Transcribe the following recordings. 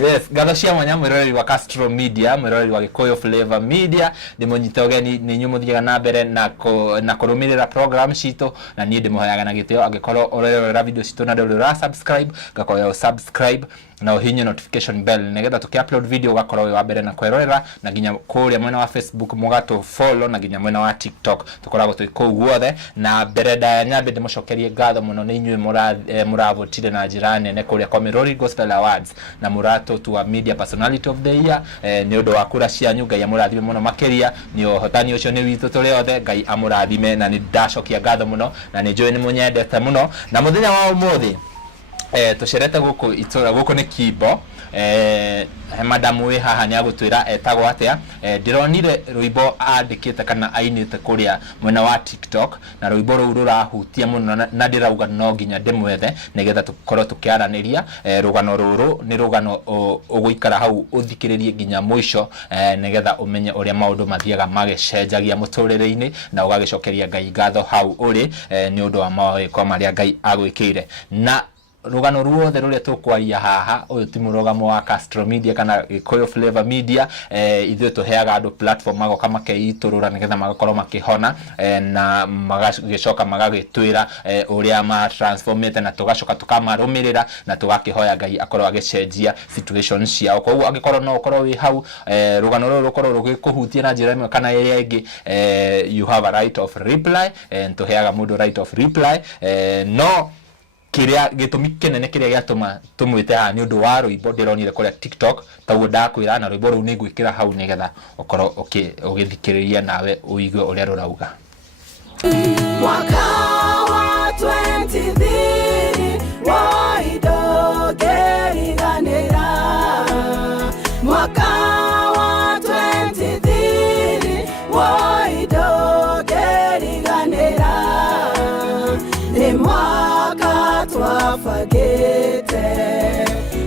Yes, gathocia mwanya mwiroreri wa Castro Media, mwiroreri wa Gikuyu Flavor Media, ndimunyite ugeni ni nyumuthiga na mbere na kurumirira program cito na nie ndimuhayaga na gitio angikorwo urerera video cito na ndurira subscribe gakoya subscribe na uhinye notification bell negetha tuki-upload video gakorwo wa mbere na kwerorera na ginya kuria mwena wa Facebook mugato follow na ginya mwena wa TikTok tukoragwo tuiku guothe na bereda ya nyambe ndimucokerie ngatho muno ni inyuĩ muravotire na njira nene kuria Komirori Gospel Awards na murato tuwa media personality of the year ni undu wa kura cianyu Ngai amurathime muno makeria ni uhotani ucio ni witu turi othe Ngai amurathime na ni ndacokia ngatho muno na ni njui ni munyendete muno na muthenya wa umuthi tucerete guku itura guku ni Kibo madam we haha ni agutwira etagwo atia ndironire rwimbo andikite kana ainite kuria mwena wa TikTok na rwimbo ruu rurahutia muno na ndirauga no nginya ndimwethe nigetha tukorwo tukiaraniria rugano ruru ni rugano uguikara hau uthikiririe nginya mwisho nigetha umenye uria maundu mathiaga magecenjagia muturire-ini na ugagicokeria Ngai ngatho hau uri ni undu wa mawiko maria Ngai agwikire na rugano ruothe ruria tukwaria haha uyu ti murugamo wa Castro Media kana Gikuyu Flavor Media ithuĩ tuheaga andu platform magoka makeiturura nigetha magakorwo makihona na magagicoka magagitwira uria ma transformate na tugacoka tukamarumirira na tugakihoya Ngai akorwo agicenjia situation ciao koguo angikorwo no ukorwo wi hau rugano ruru rukorwo rugikuhutia na njira imwe kana iria ingi you have a right of reply tuheaga mundu right of reply no kiria gitumi kinene kiria giatuma tumwite ha ni undu wa rwimbo ndironire kuria TikTok taguo ndakwira na rwimbo ru ni gwikira hau nigetha ukorwo ugithikiriria nawe uigue uria rurauga mwaka wa 23 waidogeriganira mwaka wa 23 waidogeriganira ni mwaka twafagite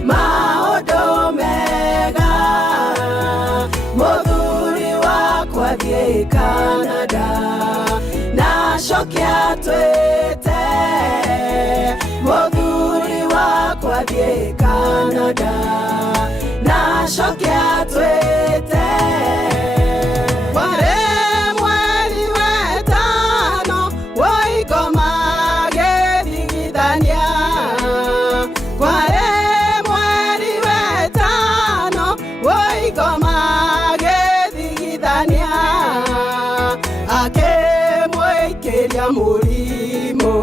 maundu mega muthuri wakwa thie Canada na cokia twite muthuri wakwa thie Canada na cokia twite murimo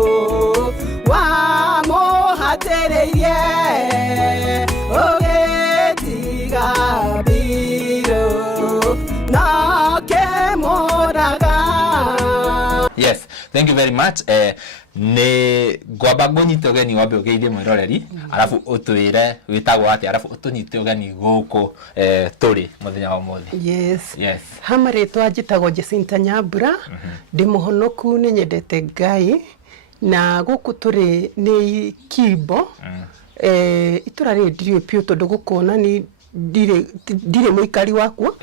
wa mohatereirie ogetiga biro na kemoraga. Yes, thank you very much. Ni gwamba ngunyite ugeni wambe ugeithie mwiroreri arafu utwire witagwo ati arafu utunyite ugeni guku turi muthenya wa umuthi. Yes. Hamaritwa njitagwo Jacinta Nyambura ndi muhonoku ni nyendete Ngai na guku turi ni Kibo itura ri ndirio pio tondu gukona ni dire muikari wakwa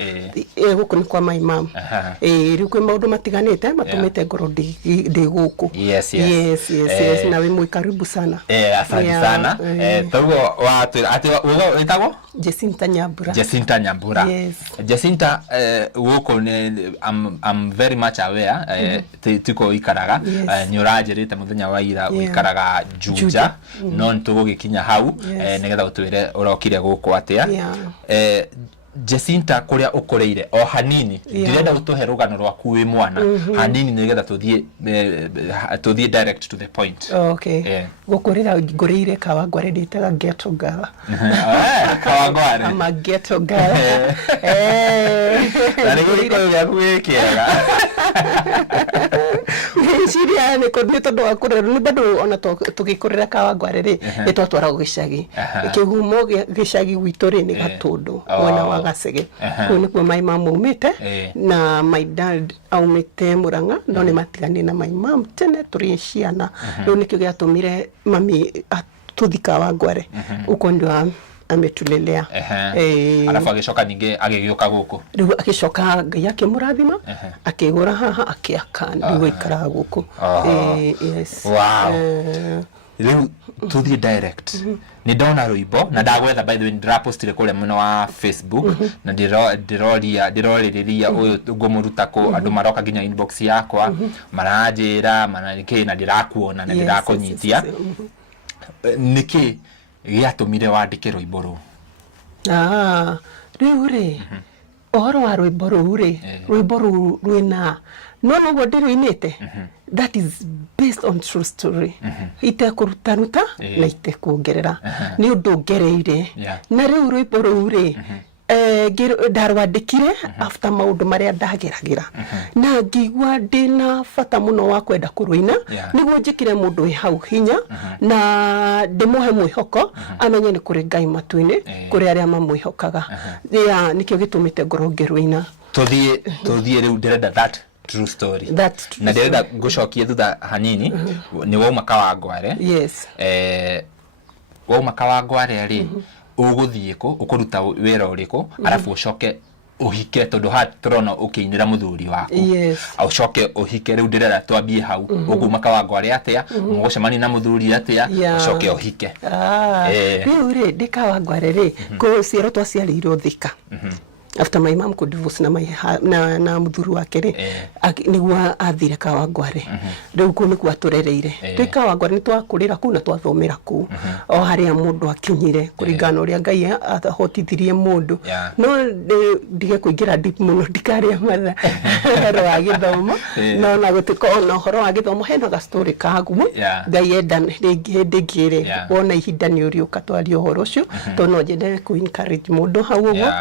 guku ni kwa my mom riu kwi maundu matiganite matumite ngoro ndi guku. Yes. Na we muikaribu sana. Asante sana. Taguo watwira ati witagwo Jacinta Nyambura. Yes. Jacinta guku ni I'm very much aware tiko ikaraga ni urajirite muthenya wa ira ikaraga Juja no ntugugikinya hau nigetha utwire urokire guku atia. Jacinta kuria ukoreire o hanini ndirenda utuhe rugano rwaku wi mwana hanini nigetha tuthie direct to the point. Okay. Gukorera ngoreire Kawangware nditaga ghetto girl. Kawangware I'm a ghetto girl. Nani guriko ya kuwekera Siria ni kodne tondu wa kurera ni bado ona tugikorera Kawangware ri itwatwara gicagi kihumo gicagi gwitu ri ni Gatundu mwena wa Gacege kuni kwa my mom umite na my dad aumite Muranga no ni matigani na my mom tene turi ciana no nikyo giatumire mami atuthi Kawangware uko ndio ametulelea. Alafu agicoka ninge agigioka guku riu agicoka Ngai akimurathima akigura haha akiaka riu ikara guku. Yes. Wow. riu tuthie direct ni ndona rwimbo na ndagwetha by the way ndirapostire kule muno wa Facebook na ndiroriria uyu ngumuruta ko andu maroka ginya inbox yakwa maranjira manike na ndirakuona na ndirakonyitia niki giatumire wandike rwimbo ru riu ri ohoro wa rwimbo ru ri rwimbo ru rwina no wondiruinite that is based on true story ite kurutaruta na ite kuongerera ni undu ngereire na riu rwimbo ru ri ndarwandikire after maundu maria ndageragira na ngigwa ndina bata muno wa kwenda kurwina niguo njikire mundu wi hau hinya na ndimuhe mwihoko amenye ni kuri Ngai matu-ini kuri aria mamwihokaga nikio gitumite ngoro ngirwina tuthie riu ndirenda that true story na ndirenda ngucokie thutha hanini ni wauma Kawangware yes wauma Kawangware ri uguthie ko ukuruta wera uriko arafu ucoke uhike tondu hatrona ukiinira muthuri waku au coke uhike riu ndirera twambie hau uguma Kawangware atia mugucemani na muthuri atia ucoke uhike riu ri ndikawangware ri ko ciero twaciarirwo Thika after my mom could divorce na muthuri wake ri niguo athire Kawangware riu ku niku aturereire Kawangware ni twakurira ku na twathomera ku o haria mundu akinyire kuringana uria Ngai ahotithirie mundu no ndige kuingira deep muno ndikaria matha wa githomo no na gutiko no horo wa githomo hena ga story kaguo Ngai enda ndigire wona ihinda ni uri ukatwario horo ucio to no jende ku encourage mundu hau uguo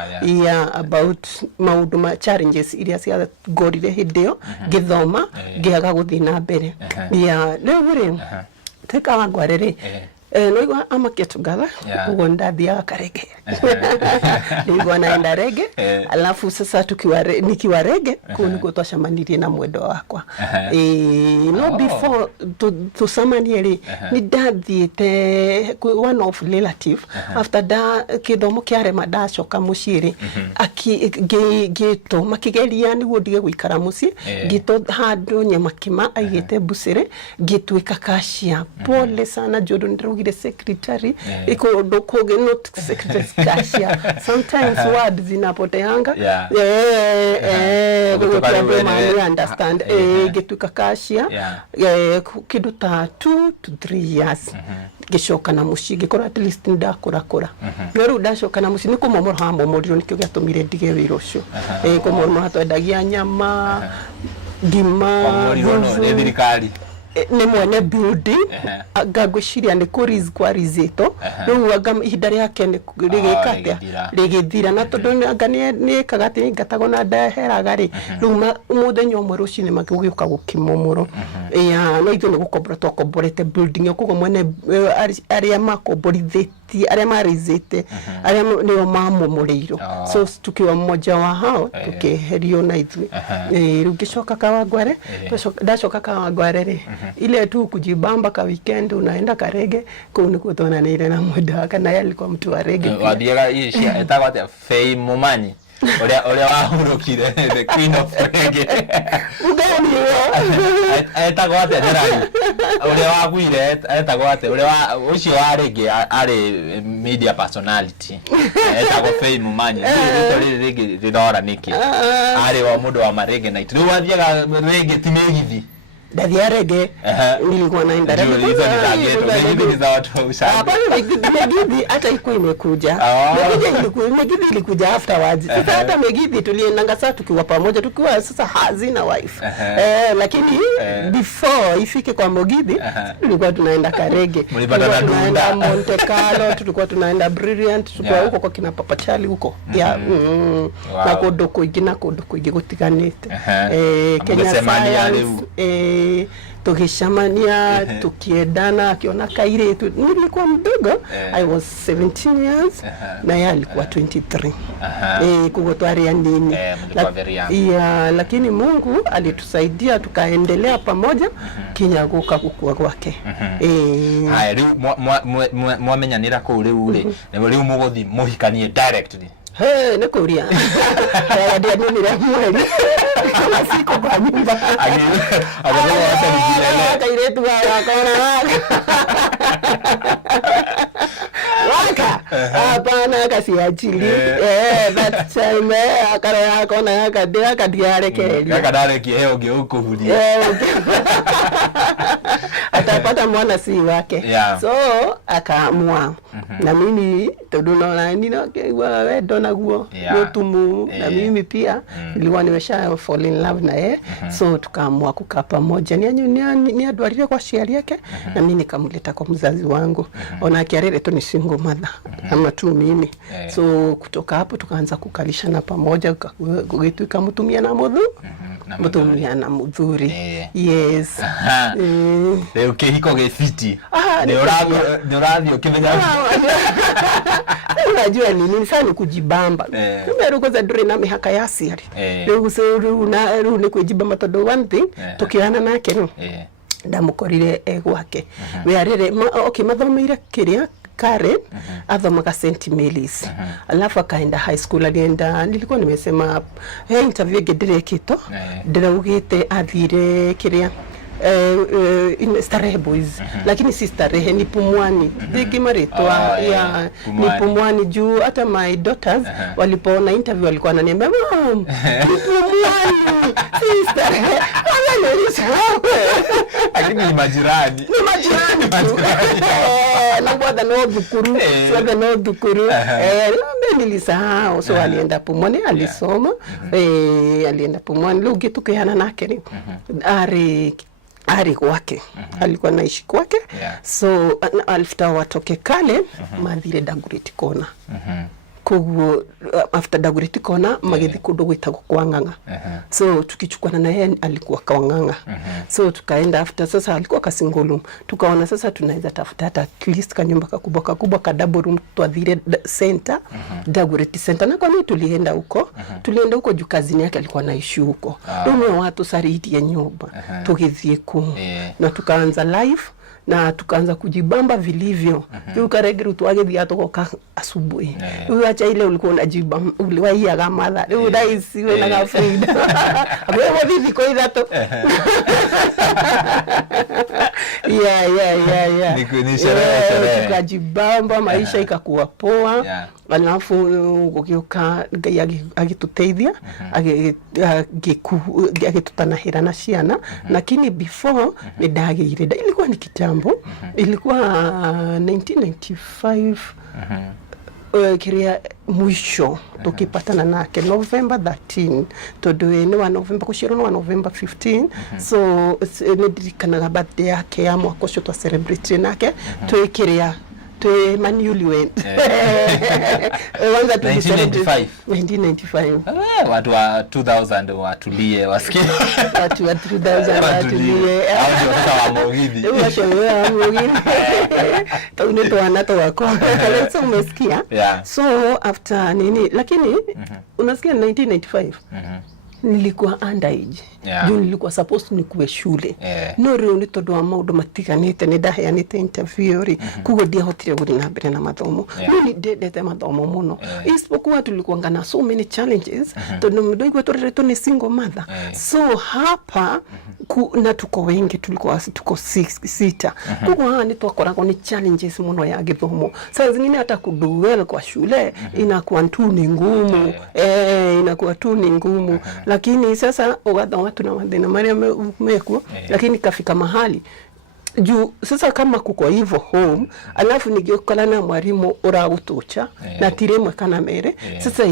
about maundu ma challenges iria cia gorire hindio githoma ngiaga guthi na mbere riu ri Kawangware ri no igwa amakia together ugo ndathiaga Karege niguo naenda Rege alafu sasa nikiwa Rege kuniguo twacamanirie na mwendo wakwa no before tucamanie ri ni ndathiite one of relative after kithomo kiarema ndacoka mucii ri gito makigeria niguo ndige guikara mucii gito handu nyamakima aigite Bucere gitwika kashia pole sana jodo ndirugire secretary iko dokoge not secretary kashia sometimes words zinapoteanga we understand gitwika kashia kidu ta 2 to 3 years gicoka na mucii gikora at least ndakurakura riu ndacoka na mucii niko momoro ha momorirwo nikio giatumire ndige wira ucio komoro hatwendagia nyama ngima ne thirikari ni mwene building ngagwiciria ni kuriz kwa rizito riu anga ihinda riake ni rigikate rigithira na tondu ngani ni kagati ngatago na ndaheraga ri riu muthenya umwe rucini makiugiuka gukimomoro no ithu ni gukombora twakomborete building okugo mwene aria makomborithiti aria marizite aria nio mamomoriiro so tukiwa mmoja wa hao tukiherio na ithu riu ngicoka Kawangware ndacoka Kawangware ri ile tu kujibamba ka weekend unaenda Karege kuni kutonanire na muda kana yale alikuwa mtu wa Rege wadiaga ishi etagwa Fei Mumanyi Olia wahurukire the queen of Rege ugani etagwa ate derani olia wagwire etagwa ate olia ucio wa Rege ari media personality etagwa Fei Mumanyi Rege rirora niki ari wa mundu wa marege night riu wathiaga Rege timegithi ndathia Rege nilikuwa naenda Rege hizo za watu wa ushanga hapana Megithi hata iko imekuja Megithi ilikuja afterwards sasa hata Megithi tuliendanga saa tukiwa pamoja tukiwa sasa hazina wife lakini before ifike kwa Megithi tulikuwa tunaenda Karege tunaenda Monte Carlo tulikuwa tunaenda Brilliant tulikuwa huko kwa kina Papa Charlie huko na kodo kuingi gutiganite Kenya Science tukishamania tukiendana akiona kairetu nilikuwa mdogo I was 17 years na yeye alikuwa 23 kugotwaria nini lakini Mungu alitusaidia tukaendelea pamoja kinyaguka kukua kwake haya riu mwamenyanira ku riu ri riu muguthi muhikanie directly nikuria ndio nini mweli kama siko kwa nyumba agora hata nijilele kairetu akona Waka hapana kasiachili that time akara kona akadiarekeria akadarekia heo geuko huli atapata mwana si wake. So akaamua na mimi tuduna nini kwa wedo na guo yotumu na mimi pia nilikuwa nimesha fall in love na yeye. So tukaamua kukaa pamoja ni adwarire kwa shari yake na mimi nikamleta kwa mzazi wangu. Ona kiarere tu ni single mother ama tu mimi. So kutoka hapo tukaanza kukalishana pamoja tukamtumia na mudhu mutumia na mudhuri. Yes. Leo kehiko gefiti ni radio ukimenya unajua nini sana kujibamba tumeruko za dure na mihaka ya siri leo useru na ni kujibamba todo one thing tukiana nake no ndamukorire gwake we arere okay mathomeire kiria Karen athomaga St. Mary's alafu akaenda high school alienda nilikuwa nimesema interview ngedirekito ndiraugite athire kiria Starehe Boys lakini si Starehe ni Pumwani dhiki maritwa ya ni Pumwani juu hata my daughters walipoona interview walikuwa wananiambia mom ni Pumwani si Starehe lakini ni majirani na bwana no dhukuru sasa no dhukuru nilisahau. So alienda Pumwani alisoma alienda Pumwani leo gitukeana nake ni ari kwake alikuwa naishi kwake. So after watoke kale mathire Dagoretti Corner kugu after Dagoretti Corner magithi kundu gwitagwo kwa Ng'ang'a. So tukichukwana na yeye alikuwa kwa Ng'ang'a. So tukaenda after sasa alikuwa ka single room tukaona sasa tunaweza tafuta hata at least kanyumba kakubwa ka double room twathire center Dagoretti Center na kwa nini tulienda huko juu kazini yake alikuwa naishi huko ndio watu sariti ya nyumba tukithie na tukaanza live na tukaanza kujibamba vilivyo. Tukaregeru tuagethia atoka asubuhi. Uacha ile ulikuwa unajibamba uliwaia kama madha. Uraisi wewe na Frida. Hapo vipi kwa hizo? Yeah. Ni sherehe. Tukajibamba maisha ikakuwa poa. Alafu ukiuka agituteithia agitutanahira na ciana lakini before nidagire ilikuwa ni kitambo ilikuwa 1995 kiria mwisho tukipatana nake November 13 todo ni wa November kushiro wa November 15 so ndirikanaga birthday yake ya mwaka ucio twa celebrate nake twekiria manually went 1995 watu wa 2000 watulie wasikie watu wa 2000 watulie au ndio wa Mogidi washawewa Mogidi tuneto anato wako so umesikia so after nini lakini unasikia 1995 nilikuwa underage juu nilikuwa supposed nikuwe shule no reo ni todo wa maundu matiganite ni ndaheanite interview kugo dia hotire guri na mbere na mathomo ni ndete mathomo muno isipokuwa tulikuwa ngana so many challenges todo mdogo wetu ni single mother so hapa na tuko wengi tulikuwa tuko 6 kugo ni twakoragwo ni challenges muno ya githomo saa zingine hata kuduel kwa shule inakuwa tu ni ngumu inakuwa tu ni ngumu lakini sasa ugadha watu na wadena maria meko lakini kafika mahali juu sasa kama kuko hivyo home alafu nigiokola na mwalimu uragutucha na tiremwe kana mere sasa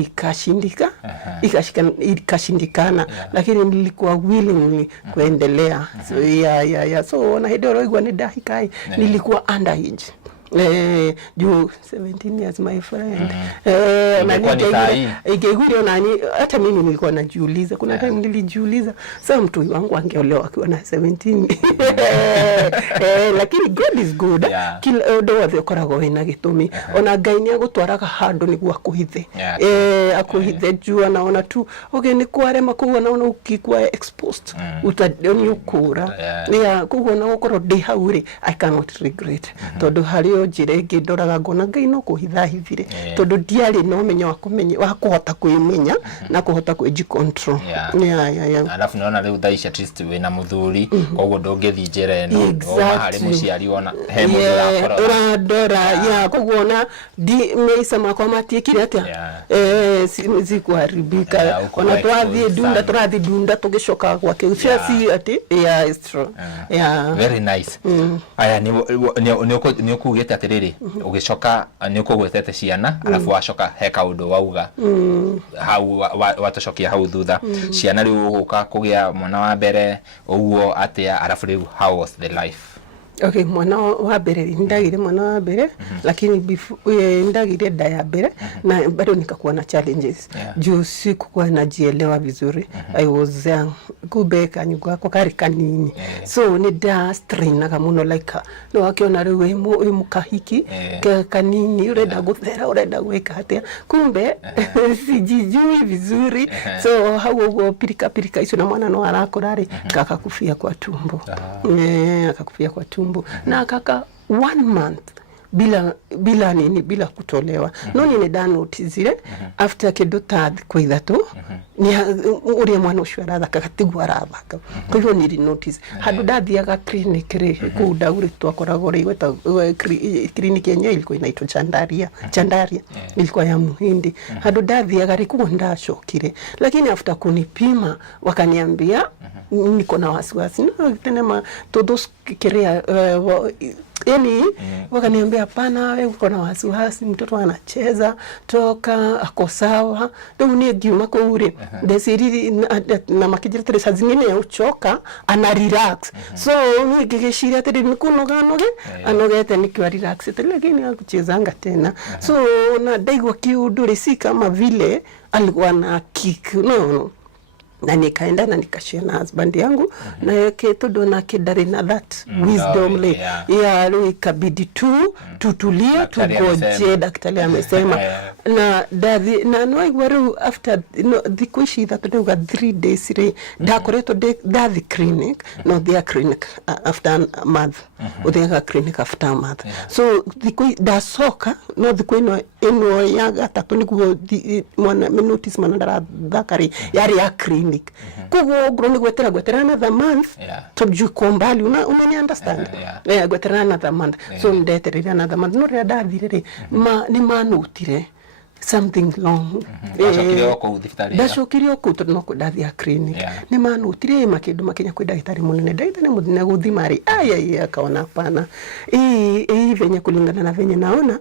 ikashindikana lakini nilikuwa willing kuendelea so so na hidoro igwa ni dahikai nilikuwa underage juu 17 years my friend ingeguri nani hata mimi nilikuwa najiuliza kuna time nilijiuliza sasa mtu wangu angeolewa akiwa na 17 lakini God is good kila ndo wathiokorago wina gitumi ona Ngai ni agutwaraga handu niguo akuhithe akuhithe juu anaona tu okay ni kwarema kuwa naona ukikwa exposed utadoni ukura kuwa na ukoro de hauri I cannot regret todo halio nayo njire ngindoraga ngona Ngai no kuhitha hithire tondu ndiari no menyo wa kuhota kwimenya na kuhota kwi control alafu naona leo daisha trist we na muthuri koguo ndongethi njere no o mahali muciari wona he mundu uradora koguo na di meisa makwa matiekire atia zikuharibika ona twathi dunda tugicoka gwake uciaci ati it's true very nice aya ni ukugite atiriri ugicoka ni ukugwetete ciana alafu wacoka he kaundu wauga hau watocokia hau thutha ciana riu uguka kugia mwana wa mbere uguo atia alafu riu how was the life? Okay, mwana wa mbere ndagire mwana wa mbere lakini ndagire nda ya mbere na bado nikakuwa na challenges juu sikuwa najielewa vizuri. I was young, kubeka nyugwa kwa kari kanini so ni da strain na muno like no wakiona riu mukahiki kanini urenda guthera urenda gweka atia kumbe sijijui vizuri so hawo pirika icio na mwana no arakorari kakakufia kwa tumbo akakufia kwa tumbo na kaka 1 month bila kutolewa no ni da notice zile after keduta kwa ithatu ni uri mwana ucio arathaka gatigwa arathaka kwa hivyo ni notice hadu dathiaga clinic ri kuda uri twakoragwo ri gweta clinic yenye ilikuwa inaitwa Chandaria ilikuwa ya Muhindi hadu dathiaga ri kuonda shokire lakini after kunipima wakaniambia niko na wasiwasi no tena todos kirea yani wakaniambia hapana wewe uko na wasiwasi mtoto anacheza toka ako sawa ndio ni giuma kwa ure desiri na makijira tere zingine ya uchoka ana relax so mimi kikishiria tere nikunoge anogete nikiwa relax lakini akuchezanga tena so na daigwa kiudure si kama vile alikuwa na kick no na nikaenda na nikashare na husband yangu na yake todo na kidari na that wisdom ya ikabidi tutulie tugoje daktari amesema na dadhi na no igwaru after the kuishi that they got 3 days re dakoreto dadhi clinic no their clinic after a month or their clinic after a month so the da soka no the kwino eno ya gatatu ni kuo mwana notice manandara dakari yari ya clinic kugo groni gwetera another month to jukombali umeni understand gwetera another month so ndeterera another month no reda thirire ni manutire something long dashokirio ko to no kudathia clinic ni manutire makindu makenya kwi daktari munene daktari munene guthimari aya akaona pana venye kulingana na venye naona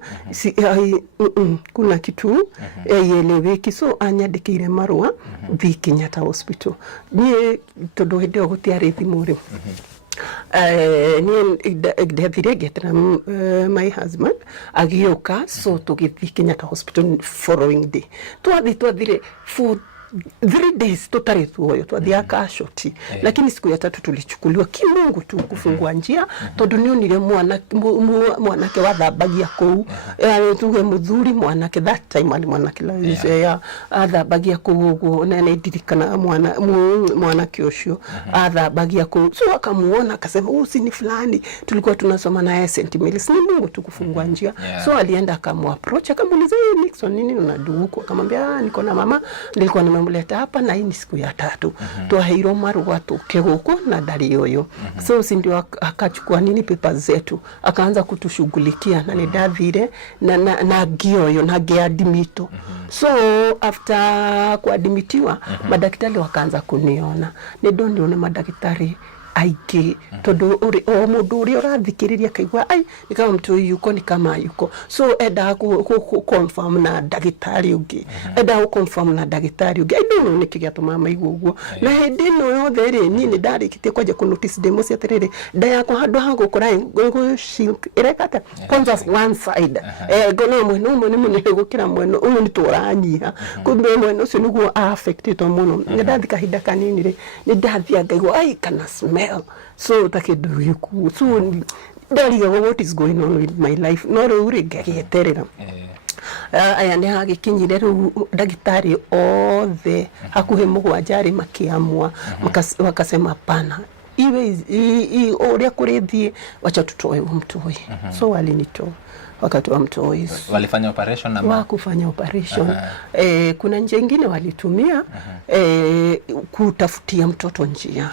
kuna kitu yeleweki so anyandikire marua thi Kenyatta Hospital ni tondu hinde gutiari thimuri ni dathire getera my husband agioka so tugithi Kenyatta Hospital following day twathire for 3 days tutari tuoyo twathia kashoti lakini siku ya 3 tulichukuliwa kimungu tu kufungua njia tondu nionire mwanake wathabagia kou tuge muthuri mwanake that time ali mwanake ya athabagia kou na ndirikana mwanake ucio athabagia kou so akamuona akasema usi ni fulani tulikuwa tunasoma naye St. Mary's ni Mungu tu kufungua njia so alienda akamapproach akamuuliza Nixon nini unadu huko akamwambia niko na mama nilikuwa muleta hapa na hii siku ya 3 twaheirwo marua tukeguko na ndari uyu so sindio akachukua nini papers zetu akaanza kutushughulikia na nidathire na gioyo na geadimito so after kuadimitiwa madaktari wakaanza kuniona nione madaktari aige todo o mundu uri urathikiriria kaigwa ai ni kama mtu yuko ni kama yuko so eda ku confirm na dagitari ungi eda ku confirm na dagitari ungi ai no nikigatuma maigwa uguo na hindi no yothe ri ni ndarikitie kwaje ku notice demo cia terere nda yakwa handu hangu kurai go shink irekata kwanza one side gona mwena umwe ni munene gukira mwena umwe ni turanyiha kumbe mwena ucio niguo affected muno ndathika hinda kanini ri ni ndathia ngaigwa ai kana smell so takedu yuku so ndariga what is going on with my life no uri geterera aya ni hagikinyire ru dagitari othe hakuhe mugwanjari makiamwa wakasema pana iwe oria kurethi wacha tutoe mtoi. So walinitoa wakati wa mtoi. Walifanya operation ama wakufanya operation. Kuna njia nyingine walitumia kutafutia mtoto njia.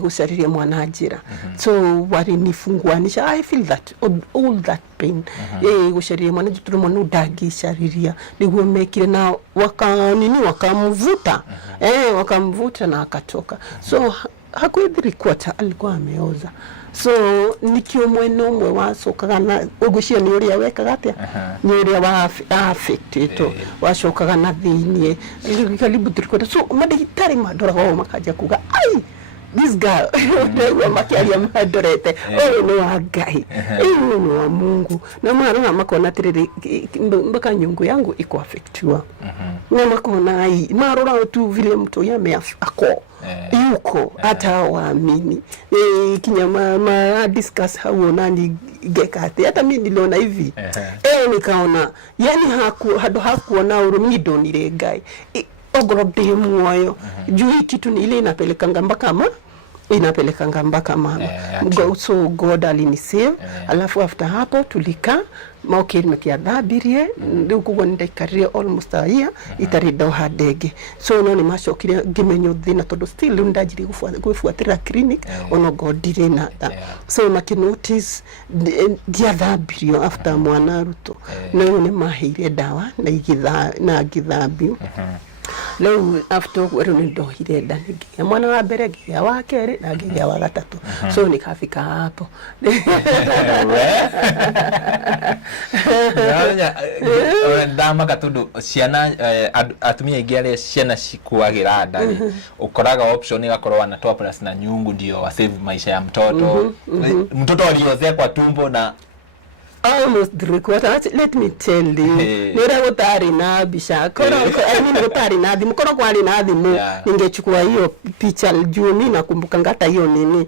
Kusariria mwanajira. So walinifunguanisha. I feel that all that pain. Kusariria mwanajira tulimwanu dagi shariria. Niguo mekire na wakamvuta. Wakamvuta na akatoka. So hakuithiri kwata alikuwa ameoza. So nikio mweno mwe wacokaga na ugucia ni uria wekaga atia ni uria wa affected wacokaga na thinie karibu turikota. So madagitari madoraga makaja kuga ai this girl ndio makiaria madorete ni wa Ngai ni wa Mungu na mara makona tiriri mpaka nyungu yangu iko affectiwa na makona ai marora tu vile mtu yame ako yuko hata waamini kinyama discuss hao nani gekate hata mimi niliona hivi nikaona yani hakuona urumido nile Ngai ogorode muoyo juu kitu ni ile inapelekanga mpaka mama so God alinisave. Alafu after hapo tulika maokeli mekiadhabirie ndio kugonda ikaria almost a year itarida hadege. So no ni mashokire gimenyo thina todo still ndajiri kufuatira clinic ono godire na so makinotice diadhabirio after mwana ruto no ni mahire dawa na githabio. Leo after wewe ndo hireda ngiya mwana wa mbere ngiya wa keri na ngiya wa gatatu. So nikafika hapo. Ndama katundu ciana atumia igere ciana cikuagira ndari ukoraga option igakorwa na top plus na nyungu ndio wa save maisha ya mtoto. Mtoto aliozea kwa tumbo na almost 3/4. Let me tell you, nira gutari na bisha koro gutari na thimu koro kwali na thimu ningechukua hiyo picha juu mimi nakumbuka ngata hiyo nini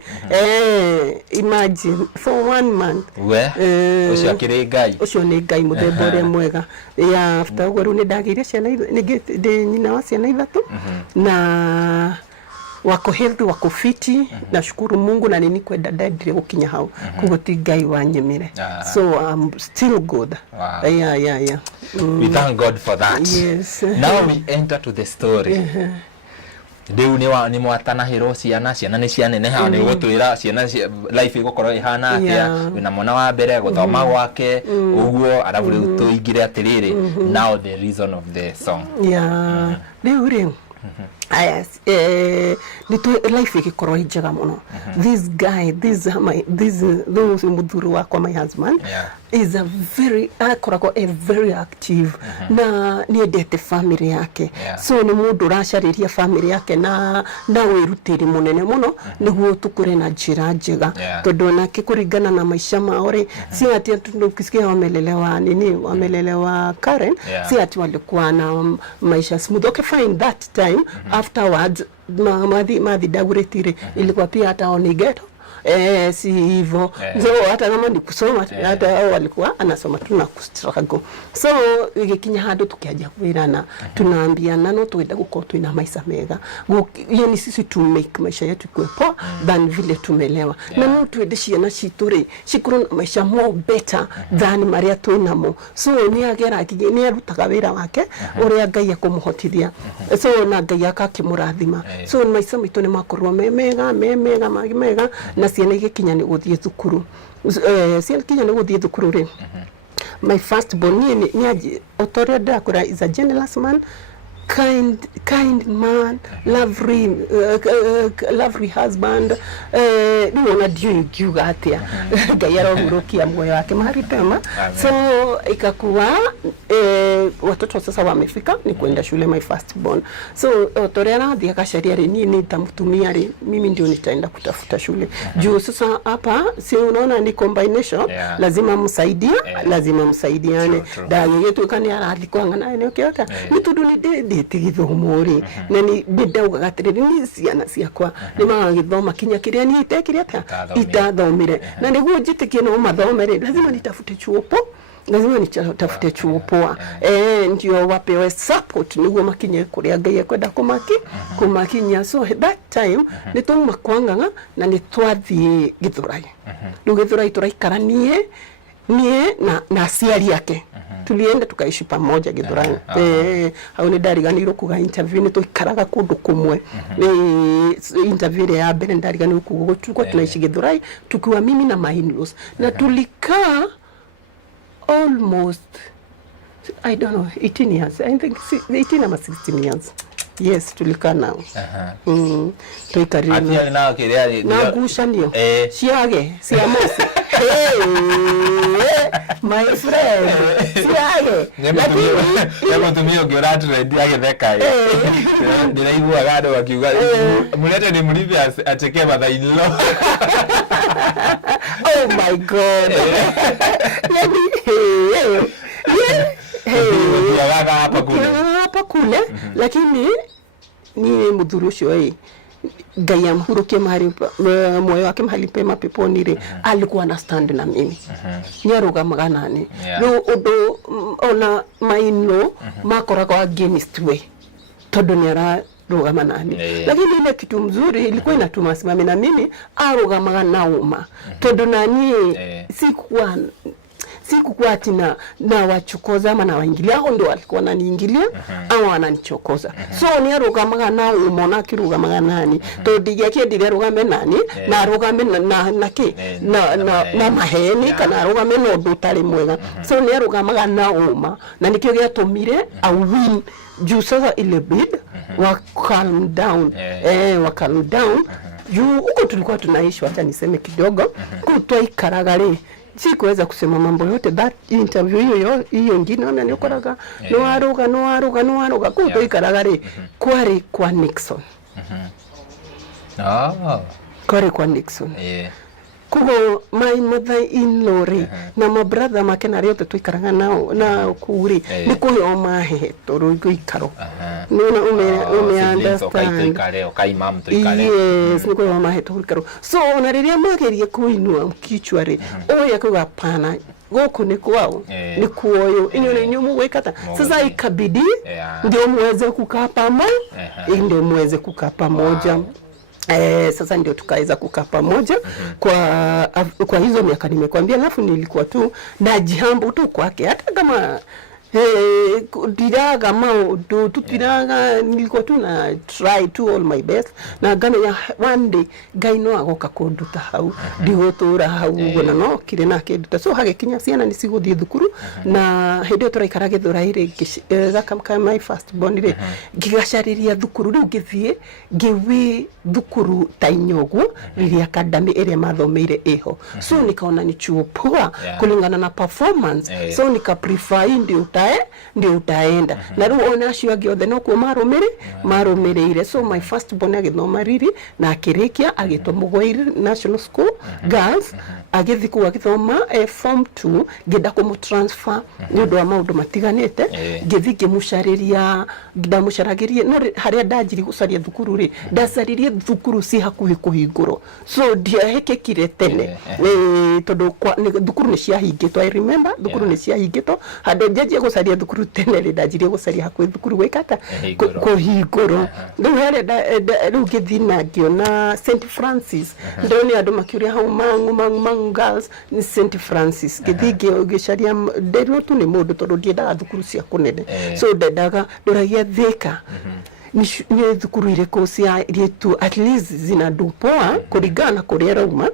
imagine for 1 month ucio akiri Ngai ucio ni Ngai muthebore mwega ya after guru ni ndagire ciana ni nyina wa ciana ithatu na wako healthy wako fiti nashukuru Mungu na nini kwenda ndire gukinya hau kugoti Ngai wanyemire. So I'm still good. Yeah. We thank God for that. Yes. Now we enter to the story. Deu ni mwatana hero ciana ni ciana ne ha ni gutwira ciana life igukoro ihana atia wina mwana wa mbere guthoma gwake uguo arabu riu tuingire atiriri. Now the reason of the song. Deu ring yes, life ikikoro ijaga muno. This guy, those mudhuru wako my husband is a very active na niendete family yake. So ni mundu rashariria family yake na wirutiri munene muno niguo tukure na njira njega tondu nake kuringana na maisha maore si ati tukisikia wamelelewa Karen si ati walikuwa na maisha smooth. Okay fine, that time afterwards madhi daguretire ilikuwa pia hata onigeto si hivyo. So hata kama ni kusoma hata walikuwa anasoma tu na kustruggle. So ikikinya hado tukiaja kuirana tunaambiana no tuenda guko tuina maisha mega yani sisi to make maisha yetu kuwe poa than vile tumelewa na mtu edishia na shitore shikuru maisha more better than maria tuinamo. So ni agera akigeni arutaga wira wake uria Ngai akumuhotithia. So na Ngai akakimurathima. So maisha mitu ni makorwa mega mega na ciana igikinya ni guthie thukuru. Ciana kinya ni guthie thukuru ri my first born ni otoria ndakura is a generous man, kind man, lovely husband. Niona dio giuga atia Ngai arohurukia moyo wake maritema. So ikakuwa watoto sasa wamefika ni kwenda shule my first born. So otoria radhi akasharia nini nitamtumia mimi ndio nitaenda kutafuta shule. Juu sasa hapa si unaona ni combination lazima msaidiane. Dani yetu kani alikuwa ngana eneo kiota nitudu ni tigithomori na ni ndauga gatiriri ni ciana ciakwa ni magithoma kinya kiria ni itekiria ta itathomire na niguo njitikie no mathomere lazima nitafute chuopo lazima nitafute chuo poa ndio wapewe support niguo makinye kuria Ngai ekwenda kumakinya. So that time nituma kwanganga na nitwathie Githurai. Ndio Githurai turaikaranie na aciari yake tulienda tukaishi pamoja Githurai. Hau ni ndariganirwo kuga interview nituikaraga kundu kumwe. Interview ya mbere ndariganirwo kuga tuko tunaishi Githurai tukiwa mimi na my in-laws na tulikaa almost I don't know 18 years. I think 18 or 16 years. Yes, tulikaa nao. Tuikariri atia nao kiria na gushanio ciage cia mosi. My friend ciage nemo tumio gyoratu ready agetheka ndiraigua gado wakiuga mulete ni mulithi acheke mathailo. Oh my God. Hapa kule lakini ni mudhuru ucio Ngai amhurukie mahali moyo wake mahali pema peponi ri alikuwa na stand na mimi nyaruga nani no odo ona maino makoraga against we todo niara rugama nani lakini ile kitu mzuri ilikuwa inatuma simame na mimi arugama nauma todo nani sikuwa ati na wachokoza ama na waingilia hao ndio walikuwa wananiingilia au wananichokoza. So ni arugamaga na umona kirugamaga nani to digiakie dirugame nani na rugame na maheni kana arugame no ndutari mwega. So ni arugamaga na uma na nikio giatumire au win juu sasa ile bid wa calm down wa calm down juu uko tulikuwa tunaishi wacha niseme kidogo kutwaikaraga sikuweza kusema mambo yote that interview hiyo ngine na nikoraga no aruga kutoikaraga kwari kwa Nixon. Kwari kwa Nixon. Kugo my mother-in-law na my brother makena yote tuikaraga nao na kuri niko yo mahe toru ikaro. Nuna ume understand. Kai mam tuikare. Yes, niko yo mahe toru ikaro. So onariria magerie kuinua mkichwa oya kuga pana goko ni kwao ni kuoyo inyo ni nyumu wekata sasa ikabidi ndio muweze kukaa pamoja ndio muweze kukaa pamoja. Sasa ndio tukaweza kukaa pamoja kwa hizo miaka nimekwambia, alafu nilikuwa tu najihambu tu kwake hata kama diraga maudu tutiraga nilikuwa tu na try to all my best na gana ya one day gaino agoka kunduta hau ndigotura hau na no kire na kinduta so hage kinya ciana ni ciguthie thukuru na hindi turaikara Githura ire gaka my first born ire ngigacariria thukuru riu ngithie ngiwi thukuru tainyoguo riria academy ire mathomeire iho so nikaona ni chuo poa kulingana na performance so nika prefer ndio utaenda na riu ona acio angi othe no kuo marumireire so my first born agithoma riri na akirikia agitwa Mugwairi National School Girls agithiku agithoma form 2 ngenda kumu transfer ni undu wa maundu matiganite ngithi ndamucaragirie no haria ndajiri gucaria thukuru ri ndacaririe thukuru si hakuhi kuhinguro so ndiahekekire tene tondu thukuru ni ciahingitwo I remember thukuru ni ciahingitwo hande njeje gucaria thukuru tene ri ndajirie gucaria hakuhi thukuru gwikata kuhinguro riu haria riu ngithina ngiona St Francis ndoni andu makiuria hau mangu girls ni St Francis ngithige gicaria ndero tu ni mundu tondu ndiendaga thukuru cia kunene so ndendaga nduragia Thika ni thukuru ireko cia rietu at least zinadupoa kurigana kuria rauma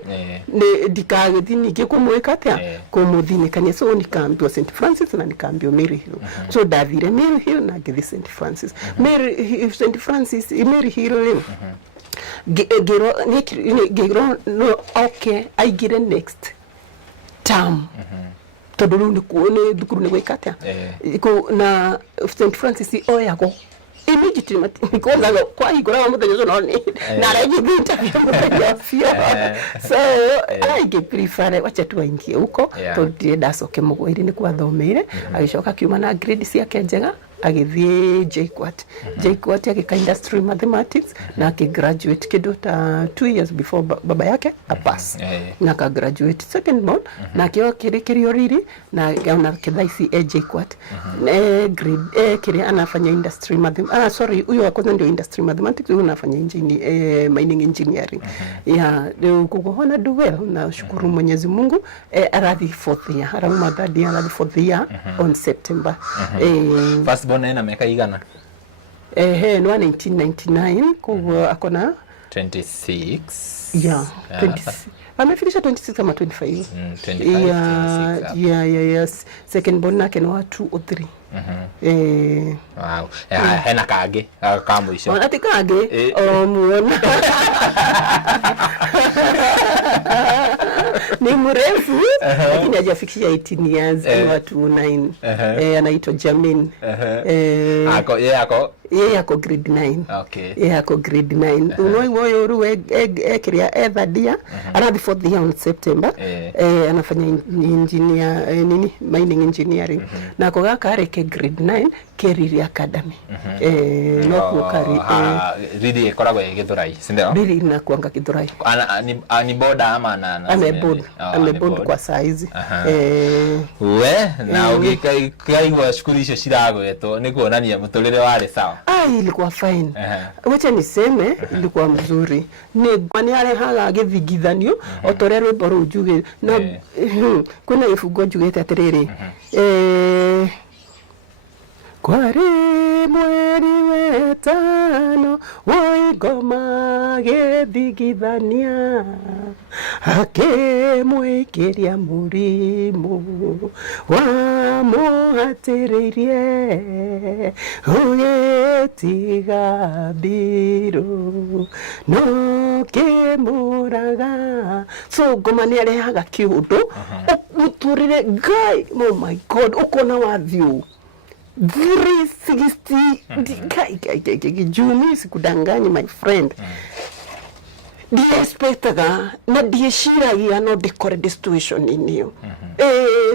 ni ndikagithini ngikumwikatia kumuthinikania so nikaambio St Francis na nikaambio Mary Hill so ndathire Mary Hill na ngithi St Francis St Francis Mary Hill gero no okay aigire next term tondu ni kuone thukuru ni gwikatia na St Francis oyago immediately because kwa higura wa muthenya no ni na rejibita so I prefer wacha tu aingie huko to ndacoke Mugwairi ni kwa thomeire agicoka kiuma na grade ciake njega agithie JKUAT. JKUAT agika industry mathematics na akigraduate kido ta 2 years before baba yake apass. Na ka graduate second born na akio kirio riri na gaona kidhaisi JKUAT. Grade kile anafanya industry mathematics. Huyo wa kwanza ndio industry mathematics, huyo anafanya mining engineering. Kukuhona do well na shukuru Mwenyezi Mungu. Arathi fourth year, arauma third year, arathi fourth year on September. First born na miaka igana? No 1999 kwa akona 26. Yeah, 26. Amefinisha 26 ama 25. 25. Yes. Second born nake no 2 or 3. Wow. Hena kage kama isho. Ati kage muona. Ni mrefu lakini hajafikisha 18 years, ni watu 9. Anaitwa Jamin. Yeye ako grade 9. Okay. Yeye ako grade 9. Unoiwo ruwe kiria ethadia arathi fourth year on September. Anafanya engineer mining engineering. Na ko gaka areke grade 9 Keriri Academy. No kukari really koragwo Githurai, sindio? Really na kuanga Githurai. Ni boda ama na ameboard kwa size. We na ugikaigwa shukuru icio ciragwetwo ni kuonania muturire wari sawa. Ilikuwa fine. Wacha niseme ilikuwa mzuri. Ni arehaga githigithanio otorerwe boru juge na kuna ifugo jugete atiriri. Kwari mweri wetano woigoma githigithania akemwikiria murimu wa muhatiririe ugetiga biru no kimuraga. So ngoma ni arehaga kiundu uturire guy, oh my god, ukona wathiu 360 juni sikudanganyi my friend. Die expectaga na die shiragia no dekore situation inio.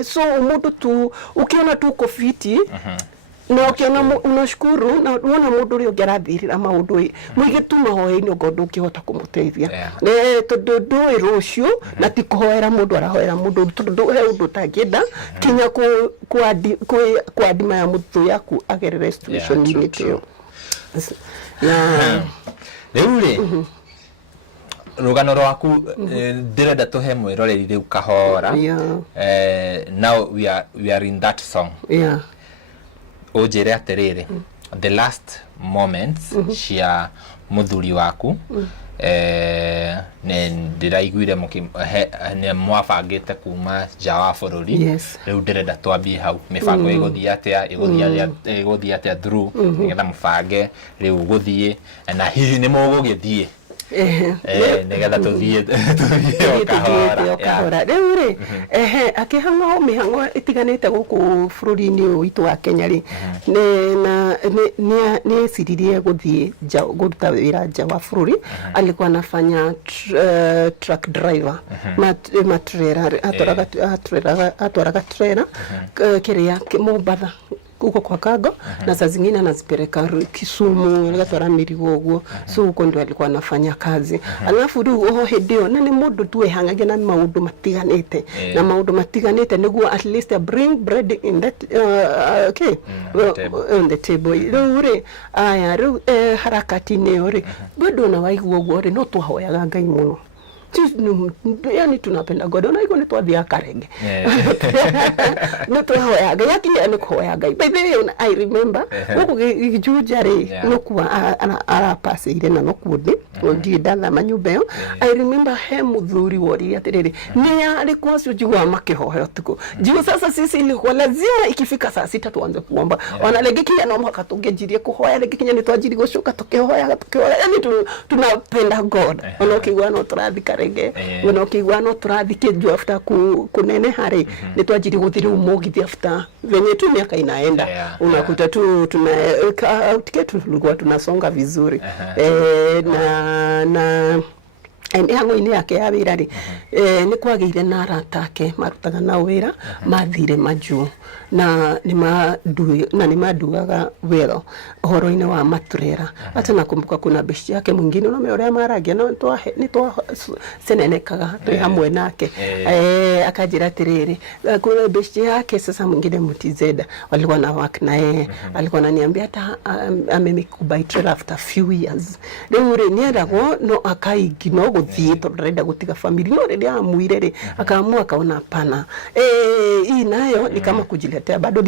So umudu tu ukiona tu kofiti na ukiona unashukuru na unaona mundu uri ungerathirira maundu mwigituma hoya-ini ngondo ukihota kumuteithia. Tondu rucio na ti kuhoera mundu arahoera mundu tondu he undu tangienda kinya kuadima ya muthu yaku agerere situation ini tio. Riu rugano rwaku ndirenda tuhe mwiroreri riu kahora. Now we are in that song. Ojere atiriri the last moments cia muthuri waku ne ndiraiguire ne mwabangite kuma nja wa bururi. Riu ndirenda twambie hau mibango iguthia atia through nigetha mubange riu guthie na hihi ni mugugithie nigetha tuthie okahora riu ri akihang'o mihango itiganite guku bururi-ini witu wa Kenya ri ni siririe guthie guruta wira nja wa bururi. Alikuwa anafanya truck driver matrailer atwaraga trailer kiria Mombasa uko kwa Kago na saa zingine anazipeleka Kisumu gatwara mirigo uguo. So uko ndo alikuwa anafanya kazi. Alafu ru hedio na ni mundu tu ehangage na maundu matiganite na maundu matiganite niguo at least bring bread in that on the table. Ru aya ru harakati ne ore bado na waiguo uguo ri no twahoyaga Ngai muno. Yani tunapenda God na iko ni twathia karenge. No twahoyaga yakinya ni kuhoyaga. By the way I remember guku gijujari no kuwa ara pasire na no kundi ndi ndana manyumbeo. I remember he muthuri wori atiriri ni alikuwa sijua makihoyo tuko jiu. Sasa sisi ilikuwa lazima ikifika saa 6 tuanze kuomba. Wanalegekinya no mwaka tungejirie kuhoya legekinya ni twajiri gushuka tukihoya. Yani tunapenda God. Onokigwa no turathika ukigwa no turathike juu after kunene hari ni twajiri guthiri umugithi after venye tu miaka inaenda unakuta tu tuna ticket tulikuwa tunasonga vizuri. Na yango ine yake ya wira ri ni kwagire na aratake marutaga na wira mathire maju na ni maduaga wira horo-ine wa maturera hata nakumbuka kuna besti yake mwingine unameorea maragia no ni twa senenekaga twi hamwe nake akajira tiriri kuna besti yake sasa mwingine Mutizeda walikuwa na work na yeye alikuwa ananiambia hata amemikubai trailer after few years rĩu niendago no akaigi no guthie torenda gutiga family no rĩrĩa amwire akaamua akaona pana hii nayo ni kama kujiletea bado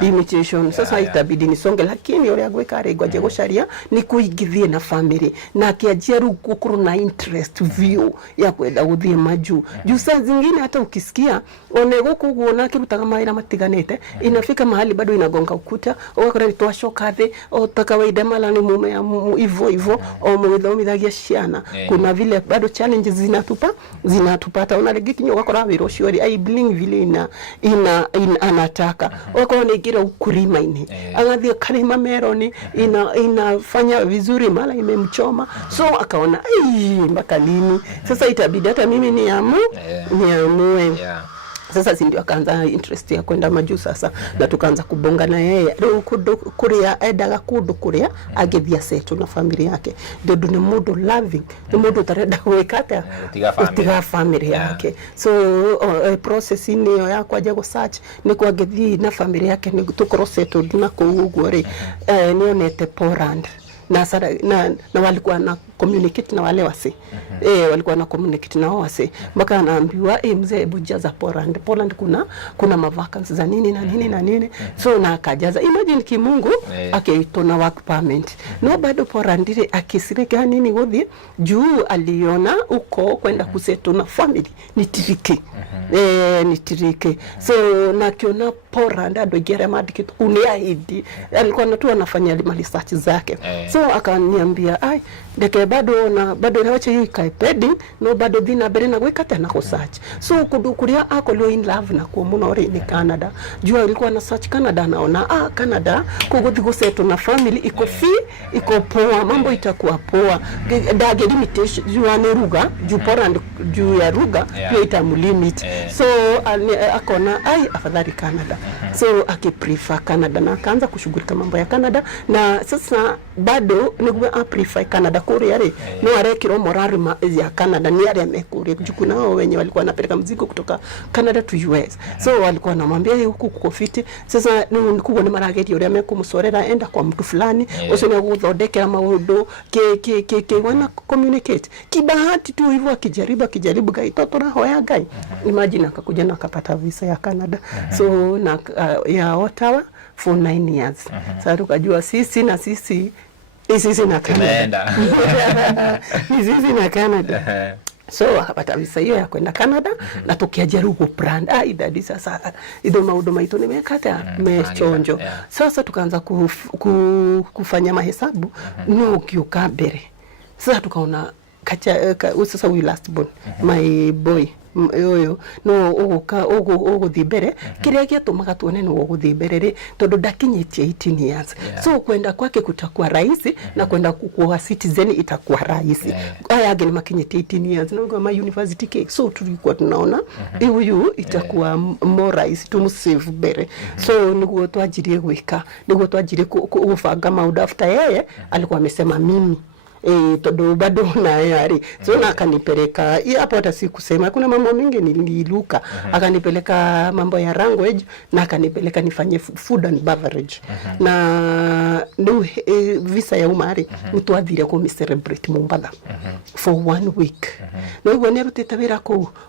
limitation sasa itabidi nisonge lakini ule agweka regwaje gusharia ni kuigithie na family na kiajia rugukuru na interest view ya kwenda guthie maju juu saa zingine hata ukisikia onego kuguona kirutaga maira matiganete inafika mahali bado inagonga ukuta wakora nitoa shokathi o takawaida mala ni mume ya hivyo o mwithomithagia ciana kuna vile bado challenges zinatupata unalege kinyo wakora wiro shiori I bling vile ina anataka wakora nigira ukurima ini agathie karima meroni inafanya vizuri mala imemchoma so akaona mpaka lini sasa itabidi hata mimi niamue sasa si ndio akaanza interest ya kwenda maju sasa na tukaanza kubonga na yeye kuria edaga kudu kuria agethia setu na familia yake ndio ni mudo loving ni mudo tareda wekata utiga family yake so process ni ya kwaje go search ni kwagethi na familia yake ni tukoro setu na kuugore nionete Poland na walikuwa na communicate na wale wasi walikuwa na communicate na wasi mpaka anaambiwa mzee hebu jaza Poland kuna mavacancies za nini na nini so na akajaza imagine kimungu akaitona work permit no bado Poland ile akisireka nini gothi juu aliona uko kwenda kuseto na family nitirike so na kiona Poland ado gera madikit uniahidi alikuwa natu anafanya research zake so akaniambia ndeke bado nawacha hiyo ikaipedi no bado dhina bere na gweka tena ko search so kudukuria akolio in love na kwa muno ri ni Canada jua ilikuwa na search Canada naona Canada kuguthi guseto na family iko poa mambo itakuwa poa dage limitation jua ni ruga juu Poland juu ya ruga pia itamulimit so akona afadhali Canada so akiprefer Canada na akaanza kushughulika mambo ya Canada na sasa bado ni prefer Canada Korea no arekiro morari ya Canada ni yale amekuria kujukuna wao wenye walikuwa wanapeleka mzigo kutoka Canada to US so walikuwa wanamwambia huku kuko fiti sasa nikuwa ni marageti yule amekumusorera enda kwa mtu fulani usone guthodekera maundu ke wana communicate kibahati tu hivyo akijaribu gaitoto na hoya gai imagine akakuja na akapata visa ya Canada so na ya Ottawa for 9 years sasa tukajua sisi na Canada sisi na Canada so akapata visa hiyo ya kwenda Canada na tukiajaribu brand idadi sasa ido maudo maito nimekata mechonjo sasa tukaanza kufanya mahesabu no kiuka bere sasa tukaona sasa we last born my boy yoyo no ogo thibere kiria giatumaga tuone no ogo thibere tondu ndakinyitie 18 years so kwenda kwake kutakuwa rahisi na kwenda kuwa citizen itakuwa rahisi aya ageni makinyitie 18 years no go my university cake so tulikuwa tunaona huyu itakuwa more rahisi tumsave bere so niguo twajirie gwika niguo twajirie kufanga maundu after yeye alikuwa amesema mimi todo bado na yari so na akanipeleka hapo hata sikusema kuna mambo mengi nililuka akanipeleka mambo ya language na akanipeleka nifanye food and beverage na ndo visa ya umari mtu athire ko celebrate Mombasa for 1 week no hivyo nerutita wira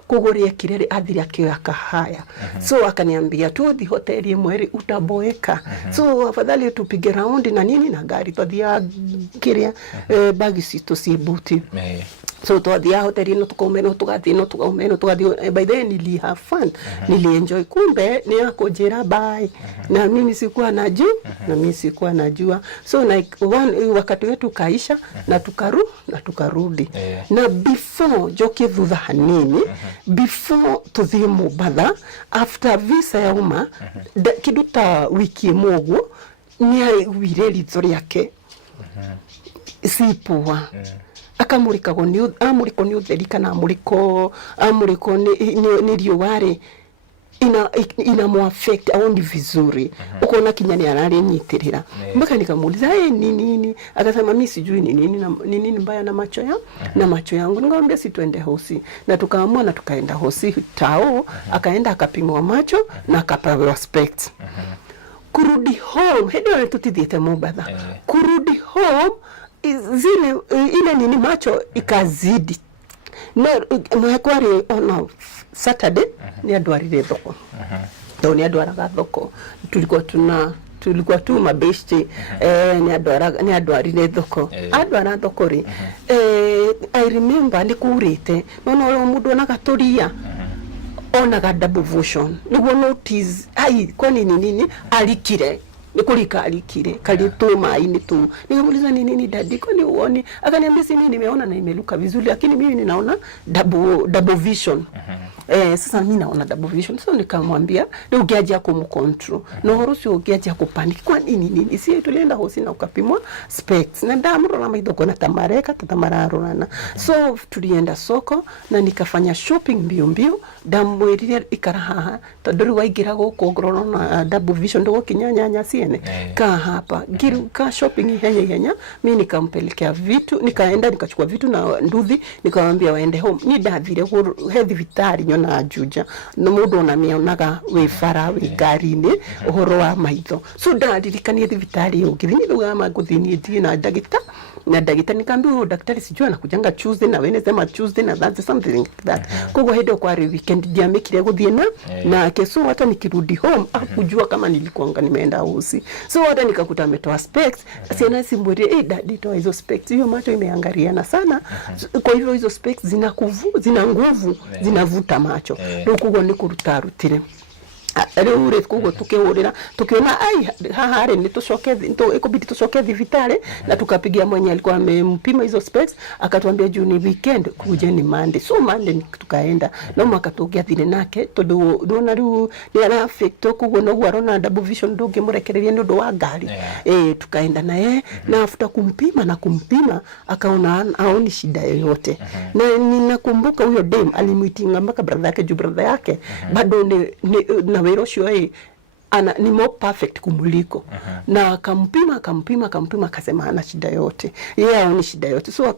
kugoria kirere athire akioya kahaya so akaniambia tu di hoteli mweri utaboeka so afadhali tupige round na nini na gari twathia kiria bagi sito si buti so twathia hoteli no tukaumeno tugathi by then nili have fun nili enjoy kumbe ni akojera bye na mimi sikuwa najua so like wakati wetu kaisha na tukarudi na before joke thutha hanini before tuthie Mombasa after visa ya uma kiduta wiki mogu ni wire ritho riake sipoa akamurikagwo ni utheri kana amuriko ni riuwari ina mu affect aundi vizuri ukoona kinya ni ananyitirira mpaka nikamuuliza nini akasema mimi sijui nini mbaya na macho na macho yangu. Nikamwambia si twende hosi, na tukaamua na tukaenda hosi tao. Akaenda akapimwa macho na akapewa specs. Kurudi home hedo tutithiete Mombasa. Kurudi home ile nini macho ikazidi na mwakwari on Saturday ni adwarire thoko. Ndio ni adwaraga thoko. Tulikuwa tu mabesti ni adwarire thoko. Adwara thoko ri I remember ndikurite no mundu na gaturia onaga double vision niguo notice kwa nini alikire nikulika alikire kalituma ini tu. Nikamuuliza nini dadi, kwani uone? Akaniambia si mimi nimeona na imeluka vizuri, lakini mimi ninaona double vision. Sasa mimi naona double vision. So nikamwambia ndio ungeaje kumcontrol na horosi ungeaje kupanic. Kwa nini si tulienda hosi na ukapimwa specs na damro na maidoko na tatamararana. So tulienda soko na nikafanya shopping mbio damwirire ikaraha tondori waigira goko ngororo na double vision ndogo kinyanya siene ka hapa ka shopping henya mimi nikampelekea vitu, nikaenda nikachukua vitu na nduthi, nikamwambia waende home. Ni ndathire hethi vitari nyona juja no mundu na mionaga we fara we gari-ini uhoro wa maitho. So ndaririkanie vitari ugithini rugama guthini thie na ndagita nikambiwa daktari sijui anakujanga Tuesday na Wednesday ma Tuesday na that's something like that. Kogo hedo kwa weekend diamekire guthina na keso hata nikirudi home akujua kama nilikuanga nimeenda hosi. So hata nikakuta ametoa specs, siana simburi dadi toa hizo specs, hiyo macho imeangaliana sana. Kwa hivyo hizo specs zina nguvu, zinavuta macho. Ndio kugo ni kurutarutire ure kugo tukihurira tukiona haha ni tushoke ikobidi tushoke vitale na tukapigia mwenye alikuwa amempima hizo specs, akatuambia juu ni weekend kuja ni Monday. So Monday tukaenda na makatugia thine nake tondu ndona riu ni ana affect kugo no warona double vision ndoge murekereria ndodo wa gari. Tukaenda naye na afuta kumpima akaona aoni shida yoyote. Na ninakumbuka huyo dem alimuitinga mpaka brother yake bado na wero shoi ni more perfect kumuliko. Na akampima akasema hana shida yote. Haoni shida yote. So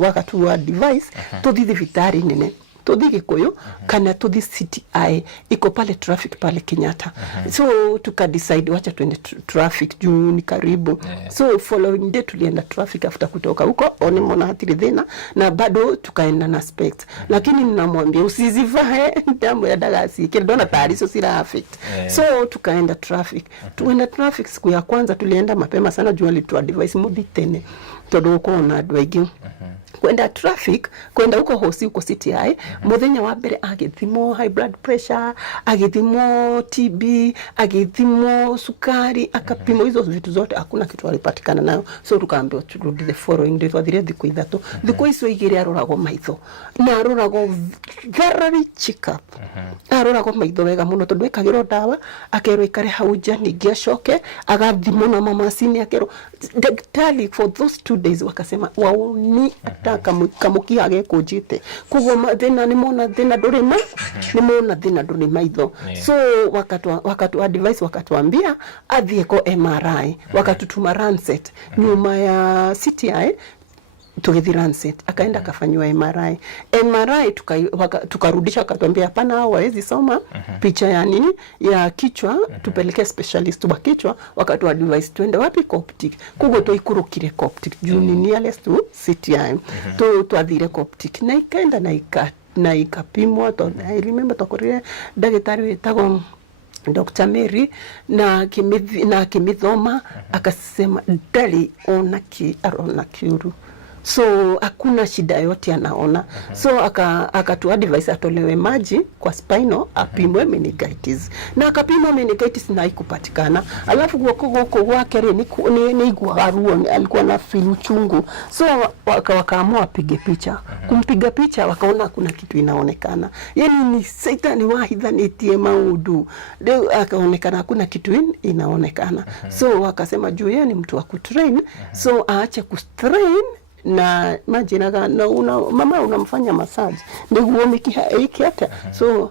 wakatuwa device tudhithi vitari nene tudhiki koyo kana tudhi CTI iko pale traffic pale Kenyatta. So tukadecide wacha tuende traffic juu ni karibu. So following day tulienda traffic after kutoka huko onimona hatiri dhina na bado tukaenda na specs. Lakini ninamwambia usizivae damu ya dagasi kidona tariso sila affect. So tukaenda traffic. Tuenda traffic siku ya kwanza tulienda mapema sana juu alitua device muditene todo ko na dwegi. Kwenda traffic, kwenda huko hosi huko CTI, muthenya wa mbere agithimo high blood pressure, agithimo TB, agithimo sukari, akapimo hizo vitu zote, hakuna kitu alipatikana nayo. So tukaambiwa turudi the following day, twathire thiku ithatu. Thiku icio igiri arorago maitho na arorago very check up. Arorago maitho wega muno tondu ekagiro dawa akero ikare hauja ningi acoke agathimo na mama sini akero daktari for those 2 days wakasema wauni kamuki age kujite kugo thina nimona thina ndurima nimona thina nduri maitho. So wakatu advice wakatuambia athie ko MRI, wakatutuma Lancet nyuma ya CTI tugethi Lancet, akaenda akafanywa MRI tukarudisha, akatuambia hapana hawezi soma picha ya nini ya kichwa, tupeleke specialist wa kichwa. Wakati advice tuende wapi Coptic, kugo toikurukire Coptic juu ni nearest to CTI. Twathire Coptic na ikaenda na ikapimwa. I remember tokorire daktari wetago Dr. Mary na kimithoma akasema dali ona arona kiuru. So hakuna shida yote anaona. So akatu advise atolewe maji kwa spinal apimwe meningitis. Na akapimwa meningitis na haikupatikana. Alafu huko wake ni guaruo alikuwa na feel chungu. So wakaamua apige picha. Kumpiga picha wakaona hakuna kitu inaonekana. Yaani ni Satan wahidhanitie maudu. Leo akaonekana hakuna kitu inaonekana. So wakasema juu yeye ni mtu wa kutrain, so aache kustrain na majinaga na mama unamfanya massage ndio mikiha ikiata so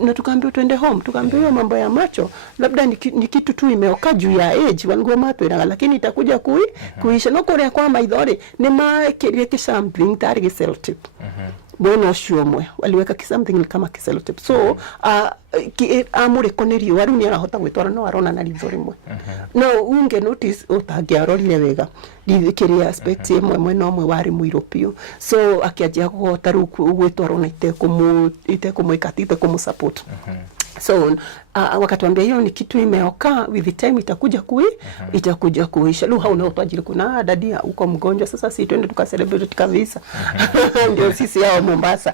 na tukaambiwa twende home, tukaambiwa mambo ya macho labda ni kitu tu imeoka juu ya age walikuwa matwiraga, lakini itakuja kuisha no kuria kwa maithori ni makirie something tari self-tip bono shumwe waliweka something kama self-tip so amure konerio wari ni arahota gwitwara no arona na ritho rimwe no unge notice utangiarorire wega thikiria aspect imwe no mwe wari muiropio so akiajia guhota ru gwitwara na ite kumwikatite kumsupport so wakatuambia hiyo ni kitu imeoka with the time itakuja kuisha leo hauna utajiri kuna dadia huko mgonjwa sasa si twende tukacelebrate kabisa ndio sisi hao Mombasa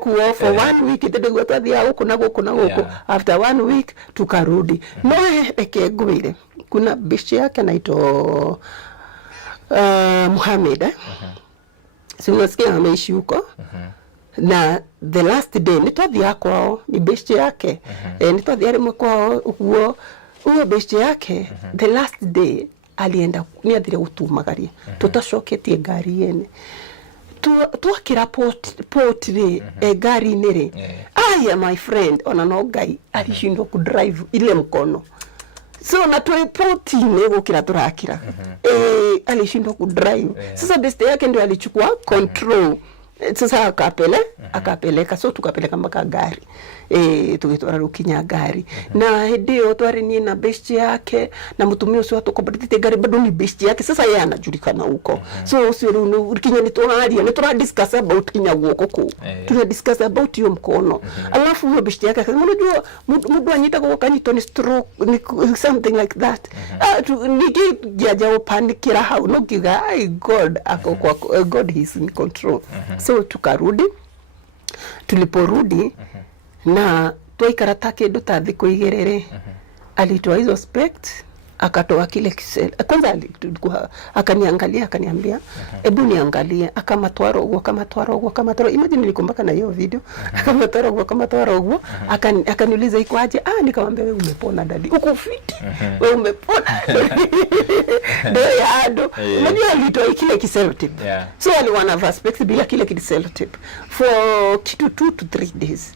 kuwa for 1 week itakuwa tadhia huko na huko after 1 week tukarudi no ekegwire kuna bishi yake anaitwa Muhammad so unasikia ameishi huko na the last day nitathia kwao ni bishi yake nitathia rimwe kwao huo bishi yake the last day alienda ni athire gutumagaria tutashoketie ngari yene tuakira port ri gari nere aya my friend ona no ngai alishindwa ku drive ile mkono so na tuipoti nego kila turakira alishindwa ku drive sasa best yake ndio alichukua control sasa akapeleka so tukapeleka mpaka gari tukitwara rukinya gari na ndio twari ni na best yake na mtumio usio tukobadite gari bado ni best yake sasa yeye anajulikana huko so usio rukinya ni tuna discuss about kinya guoko ku tuna discuss about hiyo mkono alafu hiyo best yake akasema unajua mtu anyita kwa kanito ni stroke ni something like that nikijaja upanikira hau no giga God ako kwa God is in control so tukarudi tuliporudi na twaikara kindu ta thiku igerere alitoa hizo spect akatoa kile kisel kwanza akaniangalia akaniambia hebu niangalie akamatwara ogwo imagine nilikumbaka na hiyo video akamatwara ogwo akaniuliza iko aje nikamwambia wewe umepona dadi uko fit wewe umepona ndio yado unajua alitoa kile kisel tip so aliwana aspect bila kile kisel tip for kitu 2 to 3 days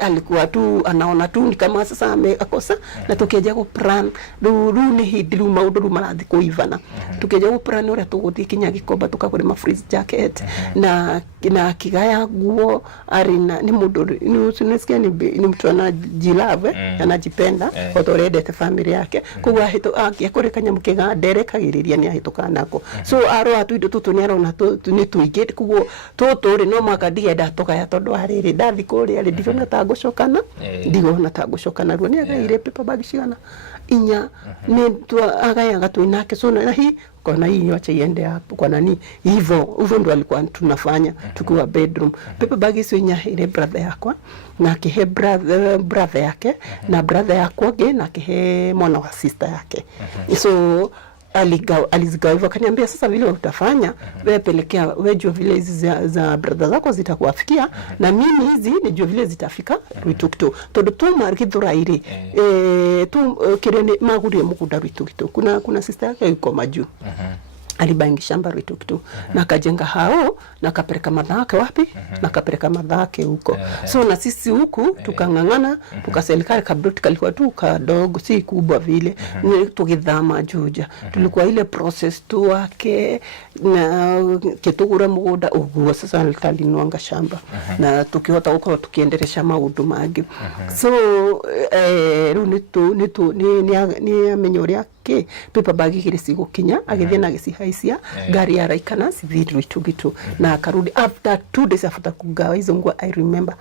alikuwa tu anaona tu ni kama sasa amekosa na tukeja ku plan runi hidiru maudu marathi kuivana tukeja ku plan ora tuguthi kinya gikomba tukagure ma freeze jacket na kigaya guo arina ni mundu ni unasikia ni mtu anajilave anajipenda otorede family yake kuwa hito akore kanyam kiga derekagiriria ni ahituka nako so aro atu indo tutu ni arona ni tuigete kuwo tutori no makadie datoka ya tondo hariri ndathi kuri ari ndirona ta gucokana ndigona ta gucokana ruo ni agaire paper bag ciana inya ni tu agayaga tu inake so na hii kona hii acha iende hapo kwa nani hivyo ndo alikuwa tunafanya tukiwa bedroom paper bag hizo inya ile brother yakwa na kihe brother yake na brother yakwa ge na kihe mwana wa sister yake so alizigawa hivyo akaniambia sasa vile utafanya wewe pelekea wewe jua vile hizi za brother zako zitakuafikia na mimi hizi ni jua vile zitafika Rwitukito todo tu marikithura iri tu kirene magurie mukunda Rwitukito kuna sister yake yuko maju alibangi shamba Rwitukito na kajenga hao na kapeleka madhake wapi na kapeleka madhake huko so na sisi huku tukangangana tukaserikali kabdoti kalikuwa tu kadogo si kubwa vile tukidhama Juja tulikuwa ile process tu wake na kitugura mugunda uguo sasa nitalinwanga shamba na tukihota huko tukiendelesha maundu magi so ni amenyoria ke paper bag kile sigukinya agithie na gicihaisia gari ya raikana civil Rwitukito na akarudi after 2 days after kugawa hizo nguo I remember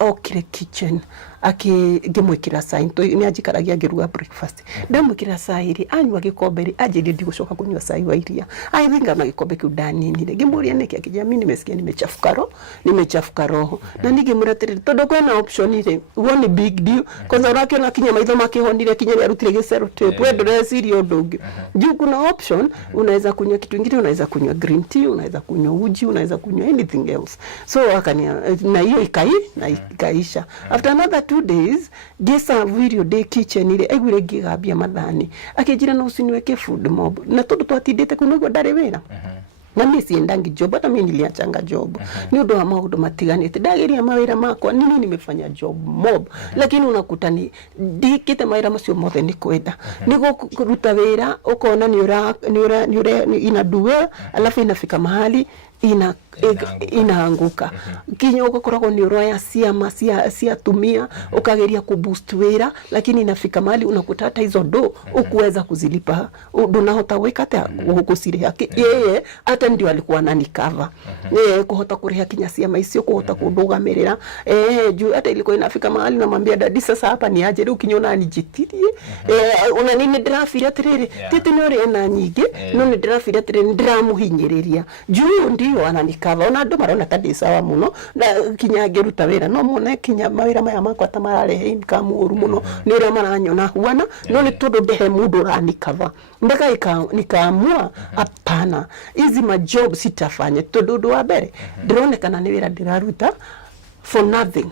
okire kitchen akigimwikira sign to ni ajikaragia ngiruga breakfast ndamwikira sairi anywa gikombe aje ndi gucoka kunywa sai wa iria I think ama gikombe kiudani ni ngimuria niki akija mimi nimesikia nimechafuka roho na nigimuratirira todo kwena option ile one big deal kwanza rake na kinya maitho makihonire kinya arutire gisero tape wedo sirio ndogi juu kuna option unaweza kunywa kitu kingine unaweza kunywa green tea unaweza kunywa uji unaweza kunywa anything else so akania na hiyo ikaisha after another 2 2 days gesa video day kitchen ile aigwire ngigambia mathani akinjira no usiniweke food mob na tondu twatindite kuno ndare wira na mimi siendangi job, hata mimi niliachanga job ni undu wa maundu matiganite ndageria mawira makwa nini nimefanya job mob lakini unakuta ni dikite mawira macio mothe ni kwenda nigo kuruta wira ukona ni ura inadue alafu inafika mahali inaanguka kinyo ukokoragwo ni uroya cia tumia ukageria kuboost wira lakini inafika mahali unakuta hata hizo do ukuweza kuzilipa unahota wekata hukusiriha yeye hata ndio alikuwa nani cover kuhota kuriha kinya cia maicio kuhota kundugamirira juu hata ilikuwa inafika mahali namwambia dadi sasa hapa ni aje rĩu kinyona nijitirie una nini ndirafira tiriri tete nori ena nyingi no ni ndirafira tiriri ndiramuhinyiriria juu ndio ananikava ona ndo marona tadi sawa muno na kinya ngeruta wira no mone kinya mawira maya makwa tamararehe income uru muno nire maranyona huana no ni todo ndehe mundu ranikava mbaka nikaamua hapana hizi majob sitafanya todo wa mbere ndironekana ni wira ndiraruta for nothing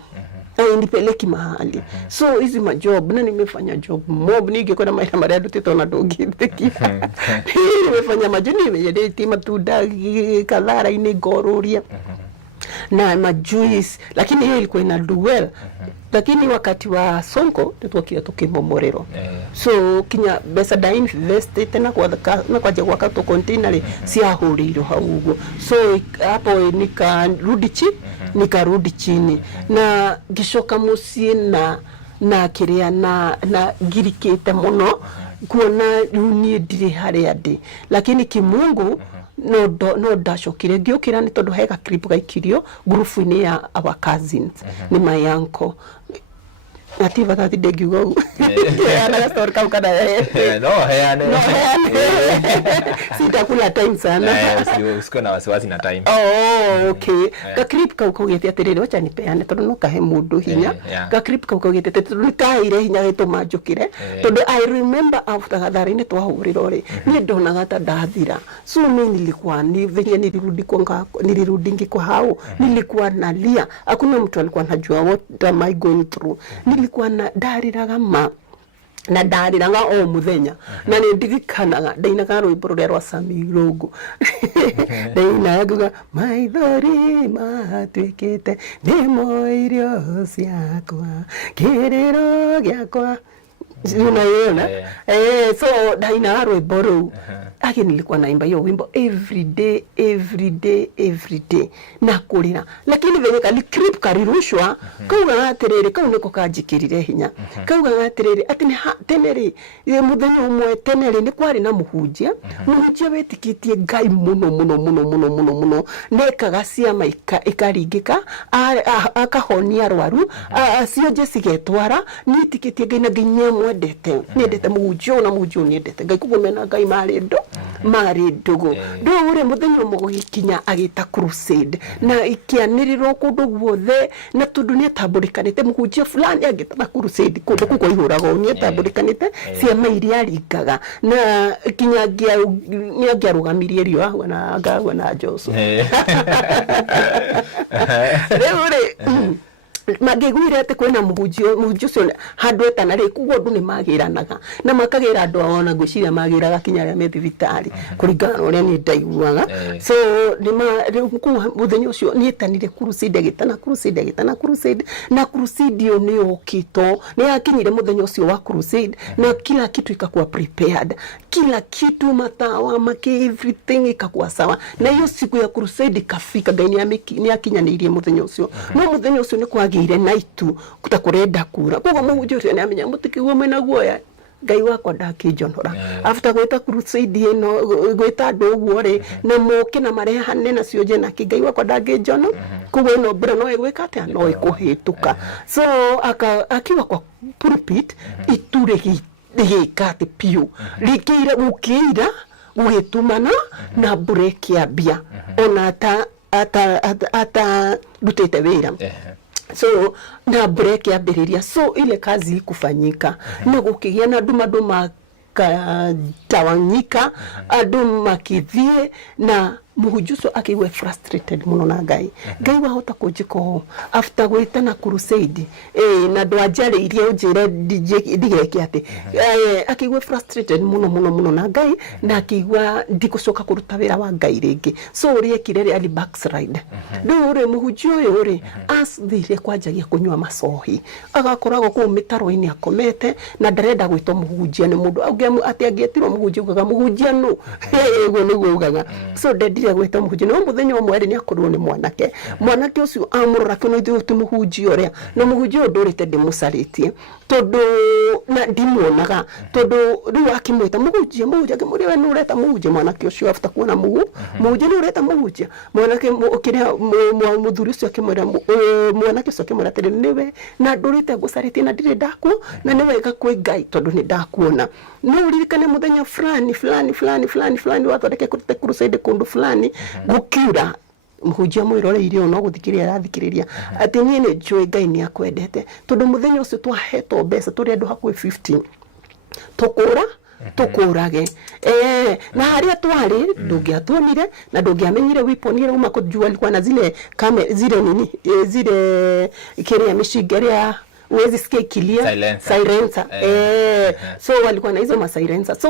nipeleki mahali so hizi majob na nimefanya job mob ningekuwa na maisha maria ndutito na ndungithiki nimefanya majob nimeyedeti matunda kadhara ini gororia na majuice lakini hiyo ilikuwa ina do well lakini wakati wa Sonko tutokira tukimomorero so kinya besa da invest tena kwa jagwa kato container cia huriro haugo so hapo nikarudi chini na gishoka musie na kiria na girikete muno kuona runi ndire haria ndi lakini kimungu no dashokire ngiukira ni tondu hega clip gaikirio group ni ya our cousins ni my uncle ativa tati degiugo ana story kau kana no heane sitakula time sana usiko na wasiwasi na time okay ka clip kau kugete atiriri wacha nipeane tondu no kahe mundu hinya ka clip kau kugete tondu kaire hinya gitu manjukire tondu I remember after gathari-ini twahuriro ri ni ndonaga ta ndathira so mimi nilikuwa ni venye nilirudi ngiko hao nilikuwa nalia hakuna mtu alikuwa anajua what am I going through nilikuwa na dariraga na dariraga o muthenya na ni ndirikanaga ndainaga rwimbo ruria rwa Samirogo ndainaga maithori matwikite ndimo irio ciakwa kiriro giakwa unaiona so daina rwimbo ruu agi nilikuwa naimba hiyo wimbo every day na kulira lakini venye kali clip karirushwa kauga atiriri kau niko kanjikirire hinya kauga atiriri ati ni teneri muthenya umwe teneri ni kwari na muhunjia wetikitie Ngai muno nekaga ciama ikaringika akahonia rwaru cio jesigetwara nitikitie Ngai na nginya mwendete muhunjia na muhunjia niendete Ngai kugumena Ngai mari ndugu ndo ure muthenya mugikinya agita crusade na ikianirirwo kundu guothe na tundu ni atambulikanite muhunjia fulani agita na crusade kundu kuko ihurago ni atambulikanite ciama iria ringaga na kinya ngiarugamirie rio ahwa na ngagwa na Joshua ure magigwire ate kwena muhunjio cio handu etana ri kugo ndu ni magiranaga na makagira andu ona ngwiciria magiraga kinya ria me thibitari kuringana uria ni ndaiguaga so ni muthenya ucio ni etanire crusade agitana crusade na crusade yo ni okito ni akinyire muthenya ucio wa crusade na kila kitu ikakuwa prepared kila kitu matawa everything ikakuwa sawa na hiyo siku ya crusade kafika Ngai ni akinyanirie muthenya ucio no muthenya ucio ni kwa gire naitu kutakurenda kura kugo muhunjio ni amenya mutikiguo mena guoya Ngai wakwa ndakijonora after gweta crusade ino gweta nduguo ri na moke na marehane na cio na Ngai wakwa ndakijono kugo ino bra no egweka atia no ikuhituka so akiwa kwa pulpit iture gikate piu likira gukira gugitumana na break ya bia ona ata dutete wira so na break ya beriria so ile kazi kufanyika na gukigia na duma tawanyika andu makithie na muhujuso akiwe frustrated muno na Ngai Ngai wahota kunjiko after gwitana crusade na ndwajare irie unjire ndigeke ati akiwe frustrated muno na Ngai na akigwa ndikucoka kuruta wira wa Ngai ringi so uri ekire ali backslide ndure muhujio yuri asthire kwanjagia kunywa macohi agakoragwo ku mitaro-ini akomete na ndarenda gwitwo muhujia ni mundu ati angietirwo muhujia ugaga muhujia no ego niguo ugaga so ndendire gwitwo muhujia no muthenya umwe ni akorwo ni mwanake ucio amurora kuno ithu tumuhujia uria na muhujia ndurite ndimucaritie tondu na ndimuonaga tondu riu akimwita muhujia kimuri we nureta muhujia mwanake ucio after kuona muhujia nureta muhujia mwanake ukiria muthuri ucio akimwira mwanake ucio akimwira tiri niwe na ndurite gucaritie na ndire ndaku na niwe gakwe Ngai tondu ni ndakuona no uririkane muthenya fulani wathondeke kurute crusade kundu fulani gukiura muhujia mwiroreire no guthikiria arathikiriria ati nie ni njui Ngai ni akwendete tondu muthenya ucio twahetwo mbeca turi andu hakwe 15 tukurage na haria twari ndungiatonire na ndungiamenyire wiponire uma kujua alikuwa na zile zile nini zile kiria mishigeria uwezi sikia ikilia silencer so walikuwa na hizo silencer so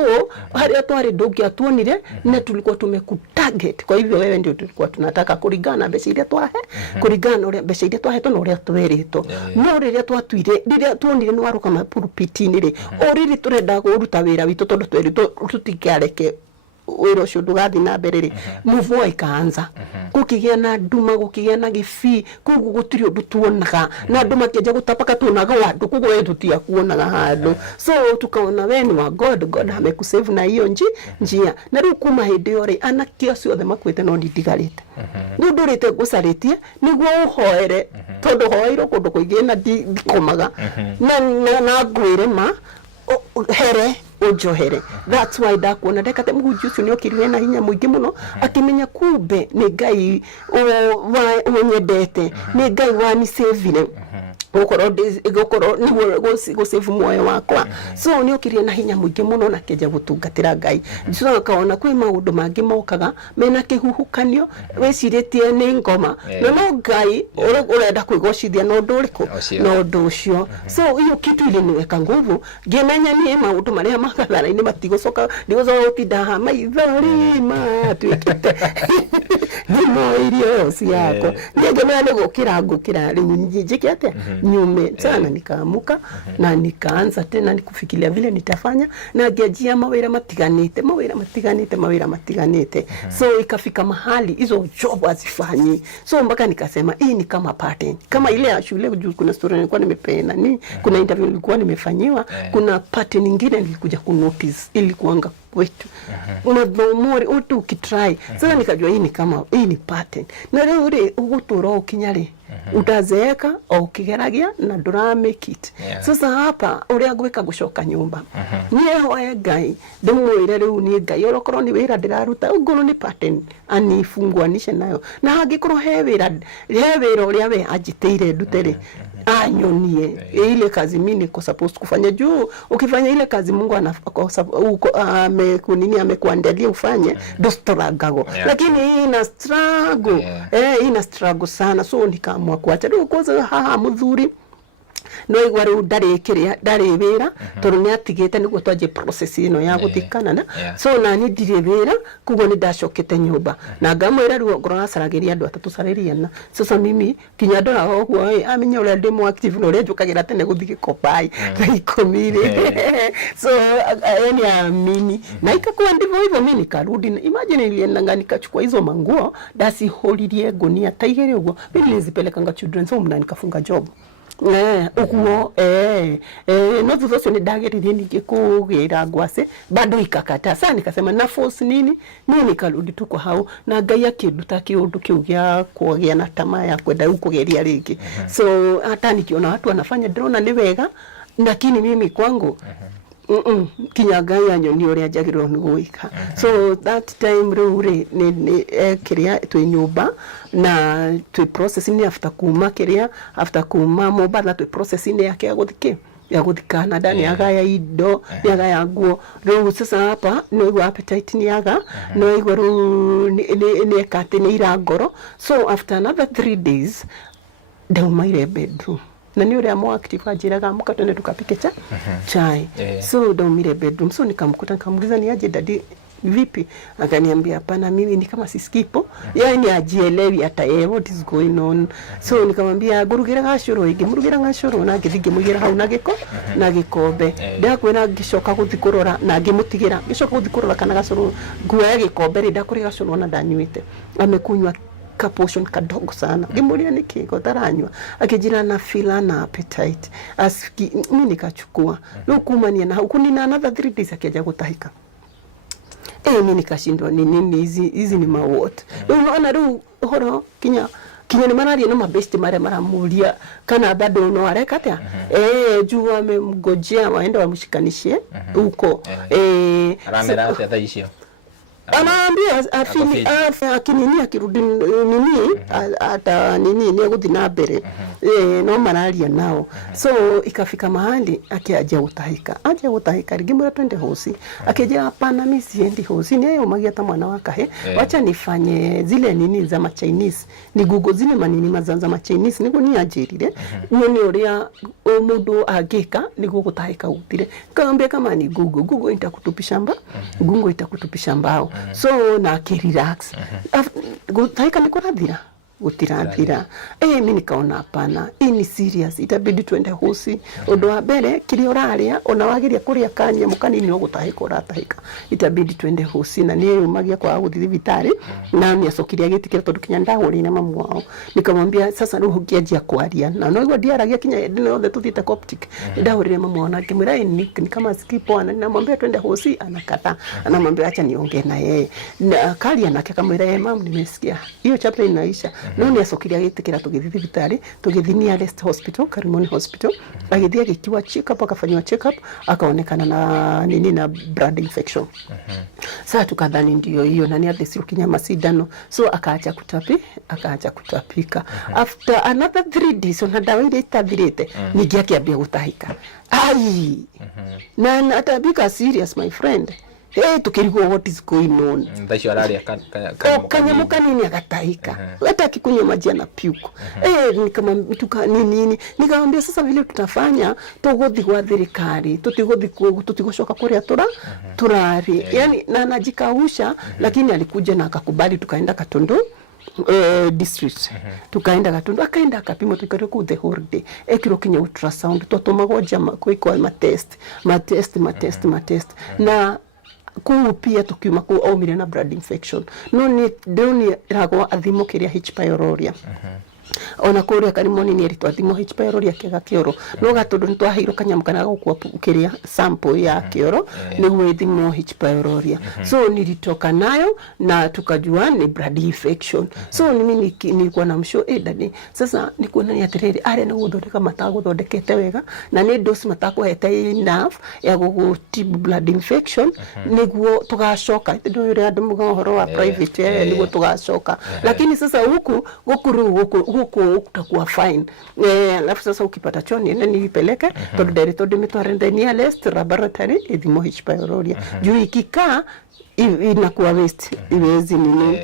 haria twari ndungiatonire na tulikuwa tumekutarget kwa hivyo wewe ndio tulikuwa tunataka kurigana mbeca iria twahe kurigana uria mbeca iria twahetwo na uria twerĩtwo no riria twatuire riria tuonire ni waruka mapurupiti-ini ri oriri turenda kuruta wira witu tondu twerĩtwo tutikareke wira ucio ndugathi na mbere ri muvua ikaanza kukigia na nduma kukigia na gifi kugu gutiri undu tuonaga na andu makienja gutapaka tuonaga wandu kugu wetu tia kuonaga handu so tukaona we ni wa God amekusave na hiyo njia na riu kuma hindi yo ri anake acio othe makwite no ndigarite ni ndurite gucaritie niguo uhoere tondu hoeiro kundu kuingi na ndikomaga na ngwire ma here ujohere that's why ndakuona ndekate muhujia ucio ni okirire na hinya muingi muno akimenya kumbe ni Ngai unyendete ni Ngai wani saving gukoro ni gusave moyo wakwa so ni okirire na hinya muingi muno na keja gutungatira Ngai so akaona kwi maundu mangi mokaga mena kihuhukanio weciritie ni ngoma no Ngai urenda kwigocithia no nduriku no nducio so hiyo kitu ile niweka nguvu ngimenya ni maundu maria makathara-ini matigocoka ndigũcoka maithori matwĩkĩte nĩmo irio ciakwa nĩngemera nĩ gũkĩra rĩu njĩke atĩa nyume sana nikaamuka na nikaanza tena nikufikiria vile nitafanya na ngianjia mawira matiganite so ikafika mahali hizo job azifanyi so mpaka nikasema hii ni kama pattern kama ile ya shule kuna story nilikuwa nimepeana kuna interview nilikuwa nimefanyiwa kuna pattern nyingine nilikuja kunotice ilikuanga kwetu unadhomori utu ukitry sasa nikajua hii ni pattern na leo ule ugutura ukinyari utazeeka au ukigeragia na ndura make it sasa hapa uria gwika gucoka nyumba nie hoye Ngai ndimwire riu ni Ngai orokorwo ni wira ndiraruta ungoro ni pattern anifunguanishe nayo na hangikorwo he wira uria we ajiteire nduteri anyonie ile kazi mimi niko supposed kufanya juu ukifanya ile kazi Mungu amekuandalia ufanye dostoragago lakini hii ina struggle ina struggle sana so nikaamua kuacha ndio kwanza haha mudhuri no igwaru ndari wira tondu ni atigite niguo twaje process ino ya guthikana na so na ni ndire wira kugo ni ndacokete nyumba na ngamwira ruo ngoro acaragiria andu atatu caririana sasa mimi kinya ndora hoguo amenya ule ndimo active no rejukagira tene guthiki kopai na ikomire so yani amini na ikakuwa ndivyo hivyo mimi nikarudi imagine nilienda nikachukua hizo manguo ndacihoririe gunia taigere uguo mimi nilizipeleka children's home na nikafunga job ukuo no thutha ucio ni ndageririe ningi kugira ngwase bado ikakata sana nikasema na force nini nikarudi tuko hau na Ngai akinduta kiundu kiu gya kugia na tamaa ya kwenda kugeria ringi so hata nikiona watu wanafanya drone ni wega lakini mimi kwangu kinya Ngai anyoni uria njagirwo ni gwika so that time ruri ni kiria twi nyumba na twi process ni after kuma kiria after kuma Mombasa twi process ni yake guthiki ya guthi Canada ni agaya indo ni agaya nguo riu sasa hapa no appetite ni aga no iguru ni ekate ni irangoro. So after another 3 days daumaire bedroom na ni ule active ajiraga muka twende tukapike chai. So daumire bedroom. So nikamkuta nikamuuliza ni aje dadi vipi? Akaniambia hapana, mimi ni kama siskipo. Yani ajielewi hata yeye what is going on. So nikamwambia gurugira gashoro igi murugira gashoro na githige mugira hau na giko na gikombe. Ndakwena ngishoka guthikurora na ngimutigira ngishoka guthikurora kana gashoro guoya gikombe ri ndakuri gashoro na ndanyuite. Amekunywa ka portion kadogo sana. Ngimuria nikiko taranywa. Akijira na feel na appetite. Asiki mimi nikachukua. Lukumania na huku nina another 3 days akaja gutahika. Mimi nikashindwa ni nini hizi ni mawot. Unaona ru horo kinya ni marari no mabesti maramulia kana bado no areka tia. Juu amemgojea waende wamshikanishie huko. Aramera hata ishio. Anaambia afini akinini akirudi nini hata nini ni guthi na mbere no mararia nao. So ikafika mahali akiaja utahika rigimura twende hosi akija hapana mimi siendi hosi ni yeye magia hata mwana wakahe wacha nifanye zile nini za ma Chinese ni Google zile manini mazanza ma Chinese niko ni ajirire ni uria mundu agika ni gutahika utire kaambia kama ni Google itakutupisha Google itakutupisha mbao. So na relax gutahika niko radhira gutirathira mimi nikaona hapana ni serious itabidi twende hosi undu wa mbere kiri uraria ona wagiria kuria kanya mukanini no gutahika uratahika itabidi twende hosi na ni umagia kwa guthi vitari na ni acokiria gitikira tondu kinya ndahuri na mamu wao nikamwambia sasa ruhu kiajia kwaria na no igwa diaragia kinya ndino tuthite Coptic ndahuri mamu wao na kimwira ni kama skipo na namwambia twende hosi anakata anamwambia acha niongee na yeye na kali anake kamwira yeye mamu nimesikia hiyo chapter inaisha. No ni acokiria gitikira tugithi vitari tugithinia Rest Hospital Karimoni Hospital agithia gikiwa check up akafanywa check up akaonekana na nini na blood infection. Sasa tukadhani ndio hiyo na ni athesiru kinyama sidano. So akaacha kutapika. After another 3 days ona dawa ile itathirite ningi akiambia gutahika na atabika serious my friend. Tukirigwa what is going on. Ndaisho araria kanyamu kanini agatahika. Hata kikunywa maji na puke. Nikama mituka nini nikamwambia sasa vile tutafanya tugothi kwa thirikari tutigoshoka kuria turari. Yani na najikausha lakini alikuja na akakubali tukaenda Katondo district tukaenda Katondo akaenda akapima tukare ku the whole day ekiro kinya ultrasound totomagoja kwa matest na pia tukiuma ku omire na blood infection no ni doni rago athimo kiria H pylori ona kuria Karimoni ni eritwa thimo H pylori kega kioro no gatundu ntwahiro kanyamukana gukua kiria sample ya kioro niguo thimo H pylori so nilitoka nayo na tukajua ni blood infection. So mimi nilikuwa na msho dadi sasa nikuona ni atiriri are na guthondeka mataguthondekete wega na ni dose matakuhete enough ya gutibu blood infection niguo tugashoka ndio yule andu mugohoro wa private niguo tugashoka lakini sasa huku utakuwa fine. Alafu sasa ukipata choni nipeleke tondu director dimitware ndani ya Rest laboratory ithimo H pylori juu ikikaa inakuwa waste iwezi nini.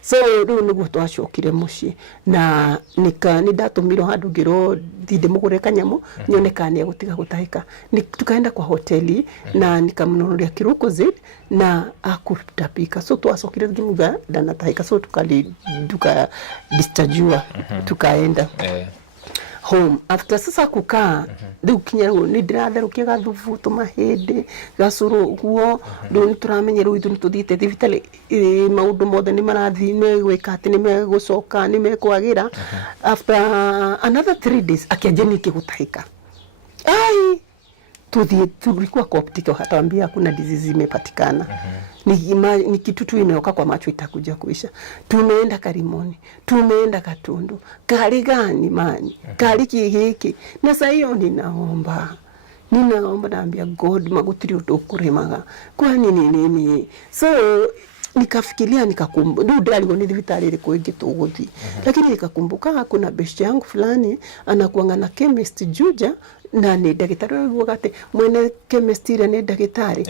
So riu niguo twacokire muci na nidatumiro handu ngiro thinde mugure kanyamu nyonekane gutiga gutahika tukaenda kwa hoteli na nikamnunulia Kirukozid na akutapika. So twacokire ngimuga ndanatahika so tuka dischargewa tukaenda home. After sasa kukaa riu kinya ni ndiratherũkia gathubu tumahindi gacũrũ guo riu turamenye riu ithu nituthite thibitari maundu mothe ni marathi megwika ati ni megucoka ni mekwagira. After another 3 days akianjeni kigutahika tulikuwa Coptic hataambia hakuna disease imepatikana. Ni kitu tu imeoka kwa macho itakuja kuisha. Tumeenda Karimoni, tumeenda Katondo. Kari gani mani? Kari hiki. Na sasa hiyo ninaomba naambia God magutiri ukuremaga. Kwa nini? So nikafikiria nikakumbuka ndio alikuwa ni thibitari ile kuingi tuguthi lakini nikakumbuka kuna best yangu fulani anakuanga na chemist Juja na ni ndagitari wakati mwene chemist ile ni ndagitari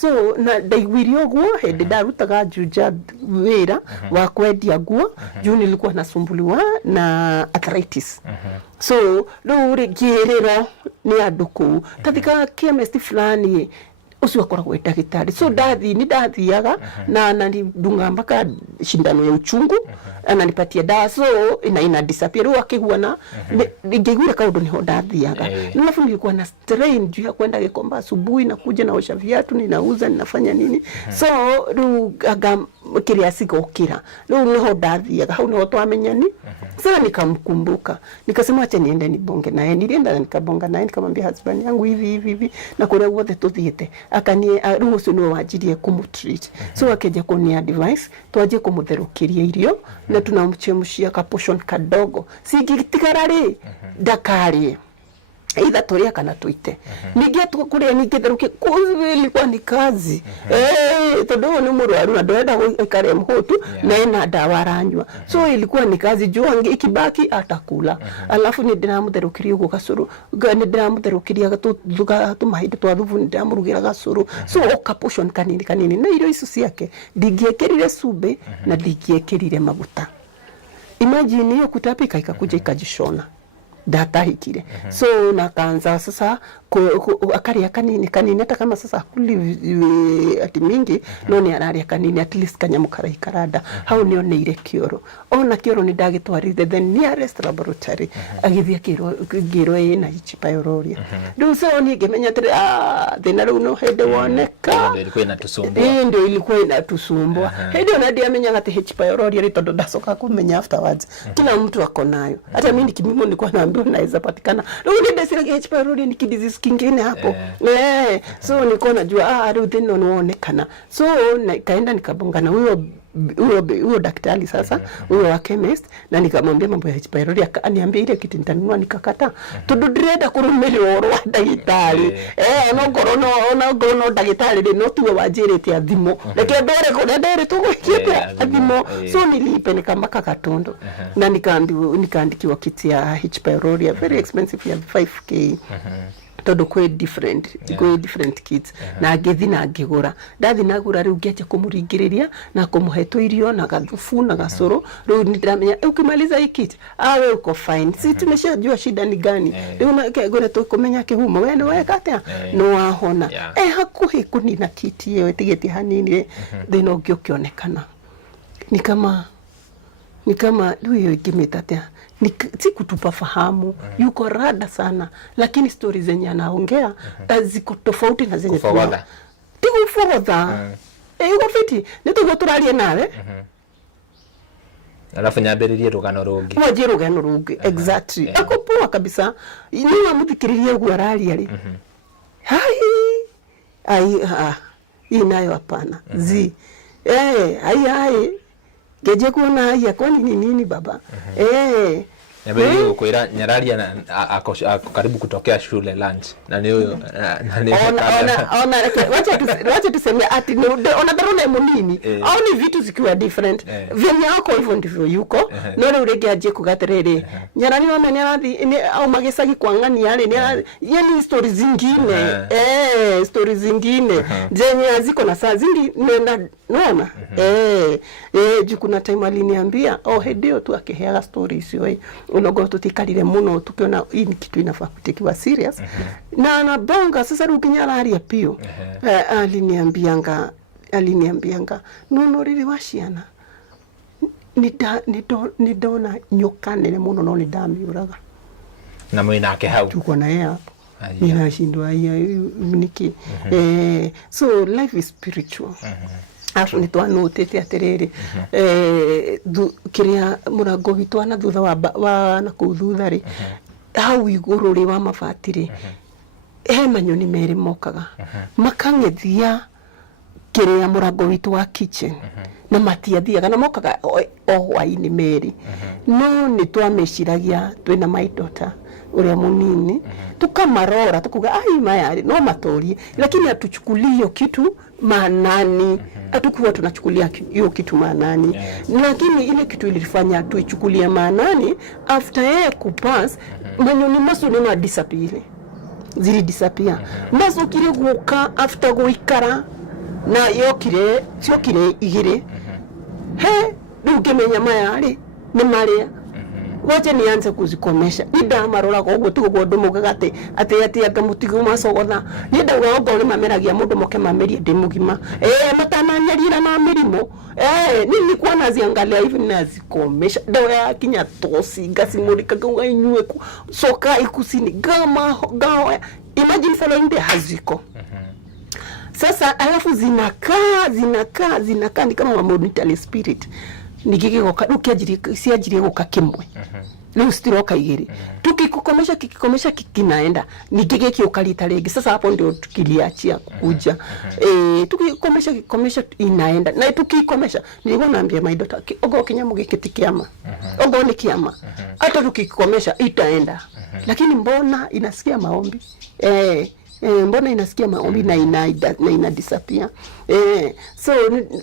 so na ndaigwirio guo hindi ndarutaga Juja wira wa kwendia guo juu nilikuwa nasumbuliwa na arthritis so no rigiriro ni anduku tathika chemist fulani ucio akoragwo ndagitari so ni ndathiaga na ndunga mpaka shindano ya uchungu ananipatia dawa so ina disappear akiguana ningegura kaundu niho ndathiaga alafu nilikuwa na strain juu ya kwenda Gikomba asubuhi na kuja na osha viatu ninauza ninafanya nini so kiria sigokira niho ndathiaga hau niho twamenyani sasa nikamkumbuka nikasema acha niende nibonge naye nilienda nikabonga naye nikamwambia husband yangu hivi na kule wote tuthiete akani ruhusu no wajirie kumutreat so akeja kunia advice twaje kumutherukiria irio na tunamchemshia ka portion kadogo sigitikarari dakari either turia kana tuite ningia tukuria ningetherukia ilikuwa ni kazi todo ni murwaru na ndoenda ikare mhotu na ina dawa aranywa so ilikuwa ni kazi juu ikibaki atakula alafu ni ndiramutherukiria ugo gasuru ni ndiramutherukiria tumahinde twa thubu ni ndiramurugira gasuru so ka portion kanini na irio icio ciake ndingiekerire sube na ndingiekerire maguta imagine hiyo kutapika ikakuja ikajishona datahikire so nakaanza sasa akaria kanini hata kama sasa kuli ati mingi no ni araria kanini at least kanyamukara ikarada hau nioneire kioro ona kioro ni ndagitwarire the nearest laboratory agithia giro ina H pylori ndio so ni ngemenya thina riu no hende woneka ndio ilikuwa inatusumbua ndio na ndia menya ati H pylori ri tondu ndacoka kumenya afterwards kila mtu akonayo hata mimi nikimimo nilikuwa naambiwa naweza patikana ndio ndesira H pylori ni disease kingine hapo so niko najua riu thina unaonekana so kaenda nikabonga na huyo daktari sasa huyo wa chemist na nikamwambia mambo ya H pylori aniambia ile kitu nitanunua nikakata tondu ndirenda kurumirwo ro daktari ona ngoro daktari no tuwe wajirite athimo reke ndore ko ndere tugwikite athimo so nilipe nikamaka katundu na nikaandikiwa kiti ya H pylori very expensive ya 5k todo kwe different kids na ngethi na ngigura ndathi nagura riu ngeje kumuringiriria na kumuheto irio na gathufu na gasoro riu ndiramenya ukimaliza ikiti we uko fine si tumeshajua shida ni gani riu na ngore to kumenya kihumo we ni weka atia no wahona hakuhi kunina kiti iyo tigeti hanini thino ngionekana ni kama riu ikimita atia si kutupa fahamu yuko rada sana lakini stories zenye anaongea ziko tofauti na zenye tuwa tikufogodha yuko fiti nitugo turalie nawe alafu nyambiririe rugano rungi waje rugano rungi exactly akopoa kabisa ni wamuthikiririe guaralia ri inayo hapana zi ai geje kuona haya kwani nini baba Nabeli kuira nyararia na karibu kutokea shule lunch na ni huyo ona wacha tuseme ati ona darone munini au ni vitu zikiwa different venye yako hivyo ndivyo yuko no le urege aje kugaterere nyarani wa nyarathi au magesagi kwangani yale yani stories zingine zenye ziko na saa zingi naona juu kuna time aliniambia hedio tu akiheaga stories hiyo unogo tutikarire muno tukiona hii kitu inafaa kutekiwa serious na bonga sasa rukinyararia pio aliniambianga no riri washiana nidona nyoka nene muno no nidamiuraga na mwina yake hau tuko na yeye hapo ninashindwa niki so life is spiritual afu ni twanutete atiriri kiria murango witu na thutha wa na kuthutha ri hau iguru ri wa mabatiri manyoni meri mokaga makangethia kiria murango witu wa kitchen na matiathiaga na mokaga hwaini meri no ni twameciragia twina my daughter uria munini tukamarora tukuga ai mayari no matori, lakini atuchukulia hiyo kitu maanani. Hatukuwa tunachukulia hiyo kitu maanani, lakini ile kitu ilifanya tuichukulie maanani after yeye kupass. Manyoni maso ni ma disappear, zili disappear maso kire guka after goikara na yokire sio kire igire he ndukemenya mayari ni maria wache nianze kuzikomesha. Nida marora koguo tugo ndumugaga ati akamutigo macogotha nida ugaonga uri mameragia mundu moke mameria ndimugima matananyarira na mirimo nini kuona ziangalia hivi nazikomesha dawa ya kinya tosi ngasimurika gauga inyweku soka ikusini gama gawa. Imagine following the haziko. Sasa alafu zinakaa ni kama monetary spirit. Nigige goka ukiajiri siajiri goka kimwe leo stiroka igiri tukikomesha kikinaenda nigige kiokalita legi. Sasa hapo ndio tukiliachia kuja tukikomesha inaenda na tukikomesha nilikuwa naambia my daughter ogo kinyamu gikitikiama ogo ni kiama hata tukikomesha itaenda lakini mbona inasikia maombi mbona inasikia maombi na ina disappear. So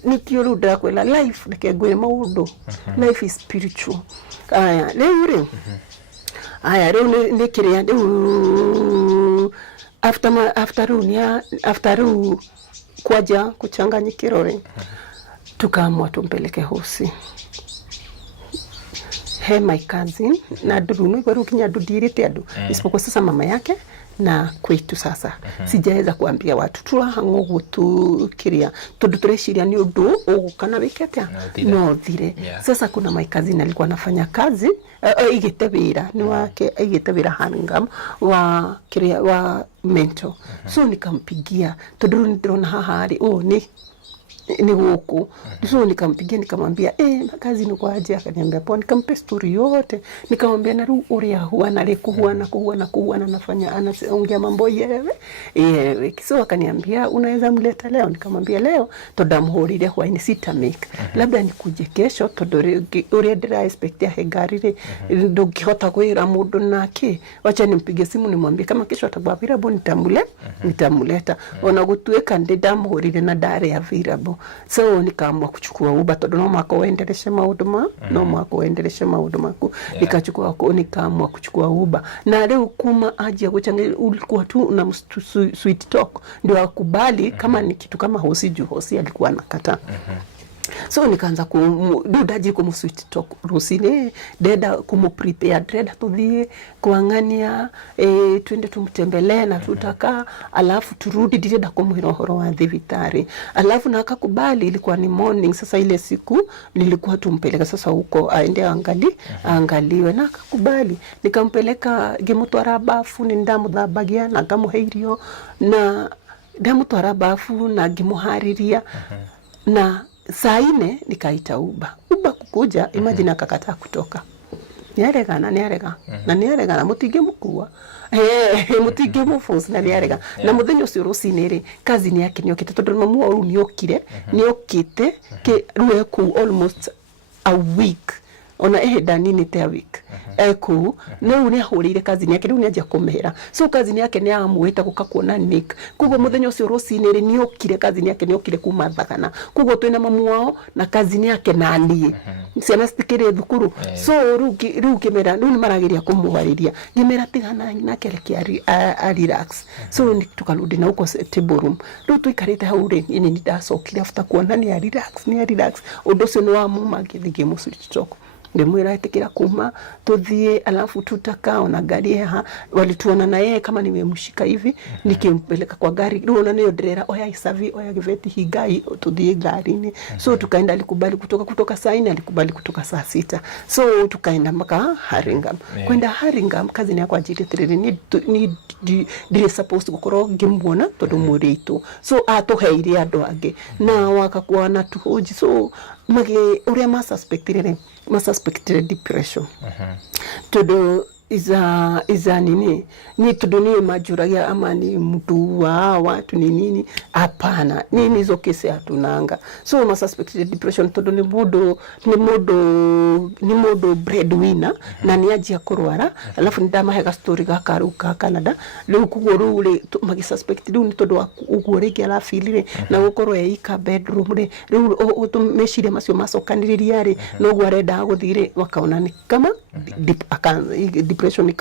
nikiuruda kwela life nikegwe maudo life is spiritual. Aya leo nikiria after kwaja kuchanganyikirore tukaamua tumpeleke hosi. My cousin na Duruno kwa rukinya dudirite adu isipokuwa sasa mama yake na kwetu sasa sijaweza kuambia watu turahango gutukiria tondu tureshiria ni undu ugukana wikete no thire. Sasa kuna my cousin alikuwa anafanya kazi igitebira ni wake igitebira Hangam wa kiria wa Mento. So nikampigia tondu ndrona hahari ni huku. So nikampigia nikamwambia kazi ni kwa aje? Akaniambia poa. Nikampe story yote nikamwambia na uria huwa na kuhuana nafanya anaongea mambo yewe so akaniambia unaweza mleta leo? Nikamwambia leo todamhorire kwa ni sita make labda nikuje kesho todore uria dira expect ya hegarire ndogihota kwira mundu nake wacha nimpige simu nimwambie kama kesho atabwabira bo nitamuleta ona gutueka ndamhorire na dare available. So nikaamua kuchukua Uber tondu no mwako uendeleshe maundu maku nikachukua nikaamua kuchukua Uber na leo kuma aje guchanga ulikuwa tu na sweet talk ndio akubali kama ni kitu kama hosi alikuwa anakata. So nikaanza kududaji kumuswitch talk rusine deda prepare deda tudhie kuangania twende tumtembelee na tutaka alafu turudi deda kumuhirohoro wa dhivitari alafu na akakubali. Ilikuwa ni morning sasa ile siku nilikuwa tumpeleka sasa huko aende angaliwe na akakubali. Nikampeleka gemutwara bafu ni ndamu dhabagia na gamuheirio na ndamutwara bafu na gimuhariria na saa 4 nikaita Uber kukuja. Imagine akakataa kutoka. Niarega na mutige mukua mutige mufusi na niarega na muthenyo cio rucinire kazi ni yake niokite tondu mamu au niokite ke ruwe ku almost a week ona nini te a week eku no ni ahurire kazi ni yake ni aje kumehera. So kazi ni yake ni amuita gukakuona Nick kugo muthenyo cio rucinire niokire kazi ni yake niokire kuma thakana kugo twina mamu wao na kazi ni yake na nie ciana citikire thukuru. So ru kimera ni maragiria kumuhariria ngimera tigana na keleki a relax. So ni tukarudi na uko table room ru tuikarite haure ni ndacokire after kuona ni relax undu cio ni wa muma ngithige muswitch talk ndemwira itikira kuma tuthie alafu tutaka ona gari walituona na yeye kama nimemshika hivi nikimpeleka kwa gari ruona nayo derera oya isavi oya giveti higai tuthie garini. So tukaenda alikubali kutoka saa 4 alikubali kutoka saa 6. So tukaenda mpaka Haringam. Kwenda Haringam kazi ni ya kwa ajili treni ni supposed gukoro gimbona tondu muritu. So atoheire andu ange na wakakuwa na tuhoji. So mage uria ma suspected depression. Todo iza nini ni tuduni majuragia ama ni mtu wa watu ni nini hapana nini hizo kesi hatunanga so ma suspected depression tuduni ni modo breadwinner na ni aji akorwara alafu ndama hega story gakaruka Canada leo kugoro ule magi suspected ni todo ugorege ala filire na gukoro eika bedroom leo otumeshire masio masokaniriria ri no gwarenda guthire wakaona ni kama depression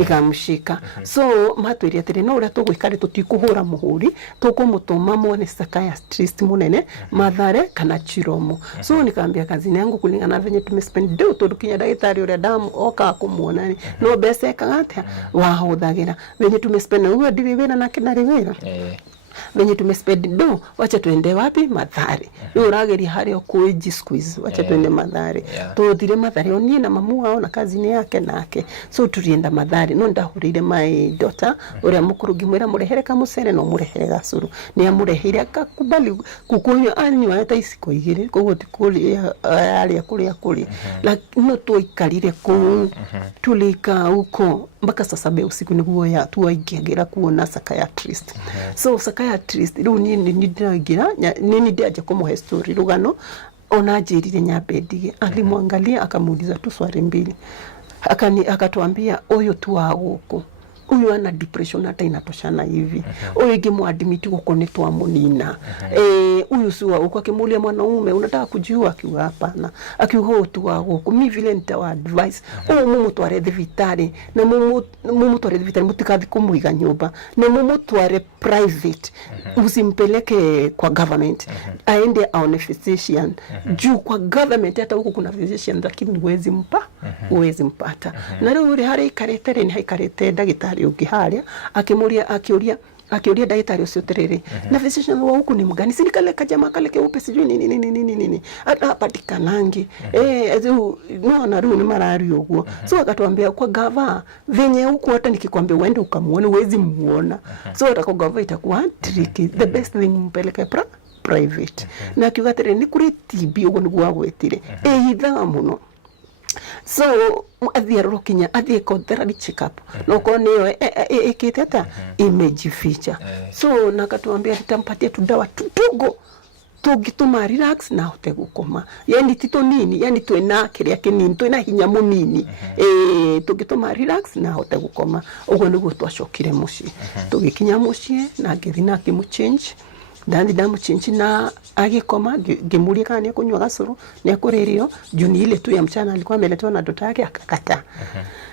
ikamshika so matwiria tiri no uria tugwikare tutikuhura muhuri tukumutuma mone psychiatrist munene Mathare kana Chiromo so nikaambia kazi yangu kulingana venye tumespend do tudukinya dagitari uria damu oka kumuona no bese kangata wahuthagira venye tumespend uwe ndiriwira na kinari wira venye tumespend do wacha tuende wapi Mathare urageri hario kuiji squeeze wacha tuende Mathare tuthire Mathare oni na mamu wao na kazi yake nake so turienda Mathare no ndahurire my daughter uria mukuru ngimwira murehere kamusere no murehere gacuru ni amurehire akakubali kukunywa anyu hata isiko igire koguo tikuri aria kuri lakini no tuikarire ku tulika uko mpaka saa 7 usiku niguo ya tuwaingira kuona psychiatrist so psychiatrist ru ni ndiragira ni ndiaje kumuhe story rugano ona jirire nyabedige alimwangalia akamuuliza tu swali mbili akatuambia oyo tu waguko uyu ana depression hata inatoshana hivi uyu ngimwadmit guko ni twa munina uyu siwa uko akimulia mwanaume unataka kujua akiwa hapana akiwa tu waguko mi vile nitawa advice mumu tware thivitari na mumu tware thivitari mutikathi kumuiga nyumba na mumu tware private usimpeleke kwa government aende aone physician juu kwa government hata huko kuna physician lakini huwezi mpata na leo ule hari karetere ni haikarete dagitari ukiharia akiuria daktari ucio terere na physician wa huku ni mgani sinikale kajama kale keupe sijui nini apatikanangi no na runi marari uguo so akatuambia kwa gava venye huku hata nikikwambia uende ukamuone uwezi muona so atako gava itakuwa tricky the best thing mpeleke private na kiugatere ni kuri TB ugo niguo gwetire hitha muno so athia rokinya athia contrary check up no koneo ikiteta image feature so nakatuambia tutampatia tudawa tudogo tugituma relax na hote gukoma yani tito nini yani twena kiria kinini twena hinya munini tugituma relax na hote gukoma ugo niguo twacokire muci tugikinya muci na ngithina kimuchange damu chinchi na agikoma ngimuria kana ni kunywa gacuru ni akuririo juni ile tu ya mchana alikuwa ameletewa na dota yake akakata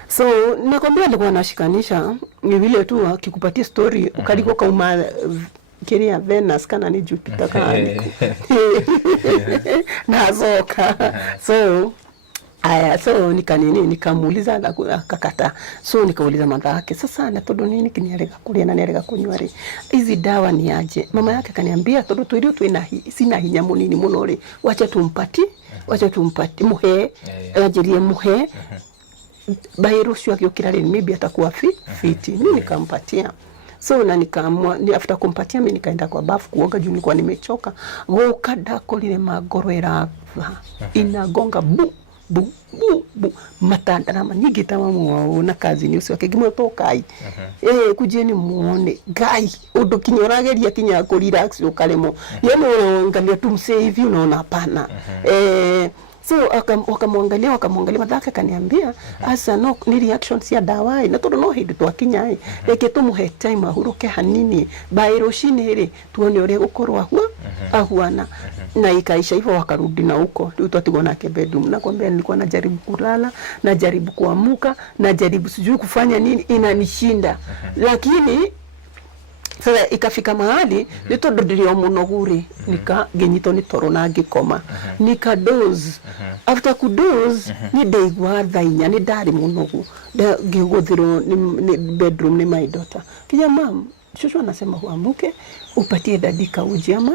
so nakwambia alikuwa anashikanisha ni vile tu akikupatia story ukaliko kauma kiria Venus kana ni Jupiter kana nazoka so aya so nikamuuliza akakata so nikauliza mama yake sasa na todo nini kinialega kulia na nialega kunywa ri hizi dawa ni aje mama yake kaniambia todo tu ilio sina hinya munini muno ri wacha tumpati muhe ajirie muhe virus yake ukirali maybe atakuwa fit mimi nikampatia so na nikaamua ni after kumpatia mimi nikaenda kwa bafu kuoga juu nilikuwa nimechoka gokada kolile magorwera inagonga bu matanda manyingi tamamu na kazi ni ucio kigimo tokai kujeni muone gai undo kinyorageria kinya ko relax ukalemo yemo ngalia tumse hivi unaona hapana so wakamwangalia madhaka kaniambia asa no ni reactions ya dawa na todo no hidi twakinya reke tumuhe time ahuruke hanini bairoshini ile tuone ore gukorwa ahuana na ikaisha hivyo wakarudi na huko ndio tutigona ke bedroom na kwambia nilikuwa najaribu kulala najaribu kuamuka najaribu sijui kufanya nini inanishinda lakini sasa ikafika mahali nitododio munoguri genyito ni toro na ngikoma nika dose after ku dose ni deigwa thainya ni dari munogu ngiguthiro ni bedroom ni my daughter kinya mam shushu anasema huamuke upatie dadika ujama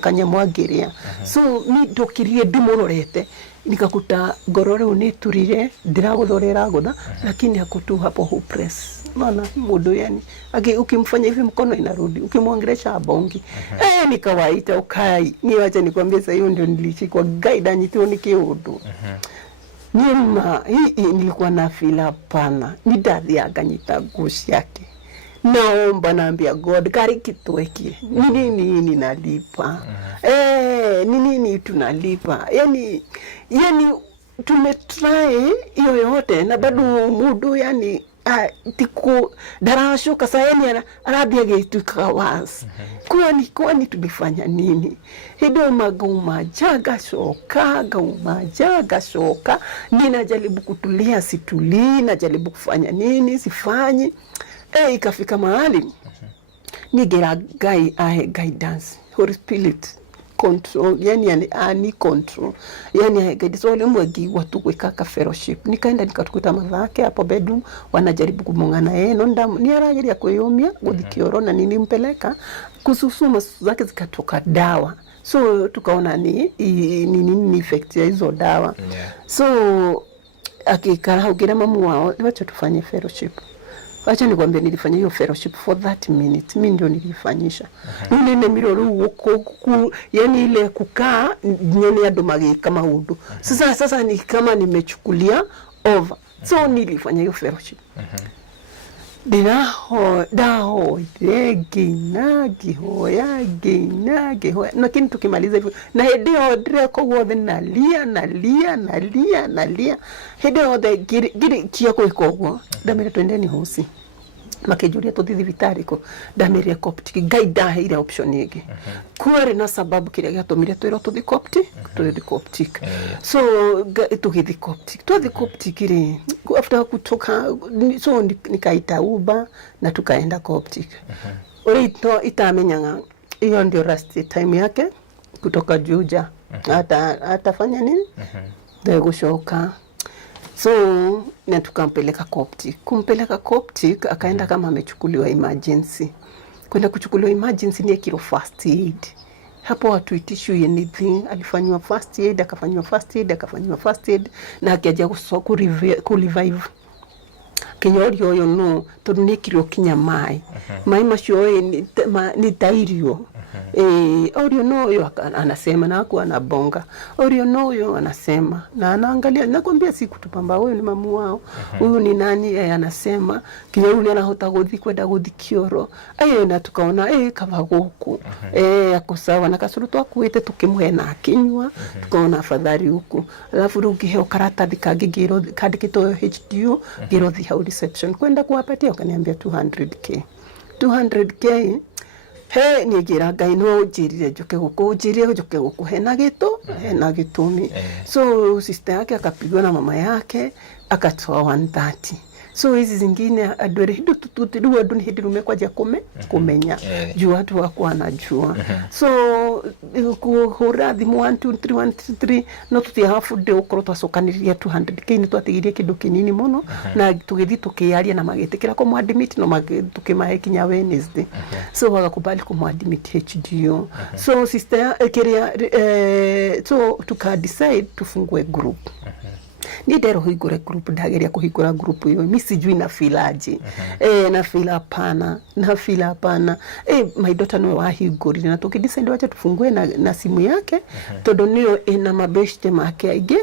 kanyamwagiria so ni dokirie ndimororete nikakuta gorore uniturire ndiraguthorera gutha lakini hakutu hapo hopeless maana mudo yani ukimfanya hivi mkono inarudi ukimwongelesha bongi ni kawaida ukai ni wacha nikwambie sasa hiyo ndio nilishikwa guide anyito ni kiudu Nyema hii nilikuwa na fila pana. Nidadhiaga nitagushi yake. Naomba naambia God kari kitweki. Nini nalipa. Nini tunalipa. Yani tumetry hiyo yote na bado mudu yani tiku darashuka sasa yani arabia gitu kawas. Kwani tulifanya nini? Hido maguma jaga shoka ninajaribu kutulia situlii, najaribu kufanya nini sifanyi. Ikafika mahali nigera guidance, Holy Spirit control, yani control, yani guidance. Wale mwegi watu kweka fellowship, nikaenda nikatukuta madhake hapo bedroom, wanajaribu kumongana nonda ni arageria kuyomia guthikioro na nilimpeleka kususuma zake zikatoka dawa. So tukaona ni effect ya hizo dawa. So akikara ugira mamu wao wacha tufanye fellowship. Wacha nikwambie nilifanya hiyo fellowship for 30 minutes. Mimi ndio nilifanyisha. Nile miroro uko yani ile kukaa nyene ya domagi kama udu. Sasa ni kama nimechukulia over. So nilifanya hiyo fellowship. Daho nagi hoya. Lakini tukimaliza hivyo na hedeo dreko wode nalia. Hedeo de giri kiako ikogo. Damire twendeni hosi. Makejuria tuthithi vitariko damiria Coptic gaida ile option yake. Kuari na sababu kile gatomire twero tuthi Coptic. So tugithi Coptic ile after kutoka so nikaita Uber na tukaenda Coptic. Orito itamenyanga hiyo ndio last time yake kutoka Juja. Atafanya nini? Ndio kushoka. So na tukampeleka Coptic. Kumpeleka Coptic akaenda kama amechukuliwa emergency. Kwenda kuchukuliwa emergency ni kilo first aid. Hapo watu itishu anything, alifanywa first aid, akafanywa first aid na akaja ku revive. Kinyori yoyo no tunikiro kinya mai macio ni tairio. Orio no anasema na hakuwa anabonga. Orio no anasema na anaangalia, nakwambia si kutupamba wewe ni mamu wao. Huyu ni nani? Anasema kinyori anahota kwenda Kioro. Na tukaona kama huku ako sawa na kasuru twakuite tukimuhe na akinywa. Tukaona afadhali huku. Alafu rugiheo karata dikagigiro kadikito HDU giro the reception kwenda kuwapatia wakaniambia 200k. Nigira Ngai no ujirire njoke guku hena gitumi. So sister yake akapigwa na mama yake akatoa 130. So hizi zingine adwere hidu tutudu adu ni hidu rumekwaje kumenya juu watu wako wanajua. So kuhura thimu 1 2 3 1 3 no tutihafu de ukoro twasokaniria 200k ni twatigirie kindu kinini muno na tugithi tukiaria na magitikira ko mwadimit no tukimahe kinya Wednesday. So wakakubali kumwadimit HDO. So sister keria so tuka decide tufungue group. Ni dero higure group ndageria kuhigura group hiyo mimi sijui na filaji na fila hapana my daughter no wahiguri na tukidecide wacha tufungue na simu yake todo niyo ina mabeshte make aige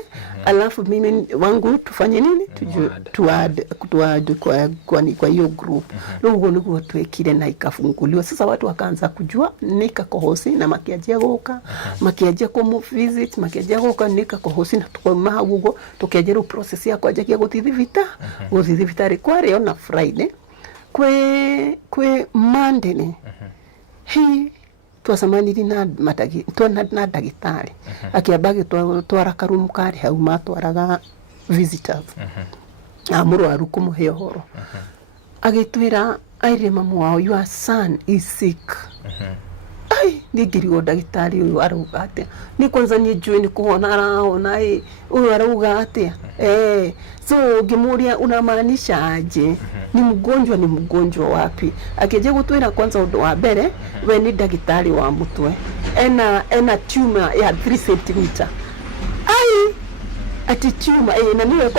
alafu mimi wangu tufanye nini tuadd kwa hiyo group lugo niko twekire na ikafunguliwa. Sasa watu wakaanza kujua nika kohosi na makiajia goka makiajia ko visit makiajia goka nika kohosi na tukoma hugo tukajero process ya kwa jakia guthithi vita require on Friday kwe Monday ni hi twasamaniri na matagi na dagitari akiabage twara karumu kari hau matwaraga visitors amuru aruko muhehoro agitwira aire mamu wao your son is sick. Nigirigo dagitari uyu aruga atia ni kwanza ni jui ni kuona araona uyu aruga atia so gimuria unamaanisha aje ni mgonjwa wapi? Akije gutwira kwanza undu wa mbere we ni dagitari wa mutwe ena tumor ya 3 cm ati tumor na niwe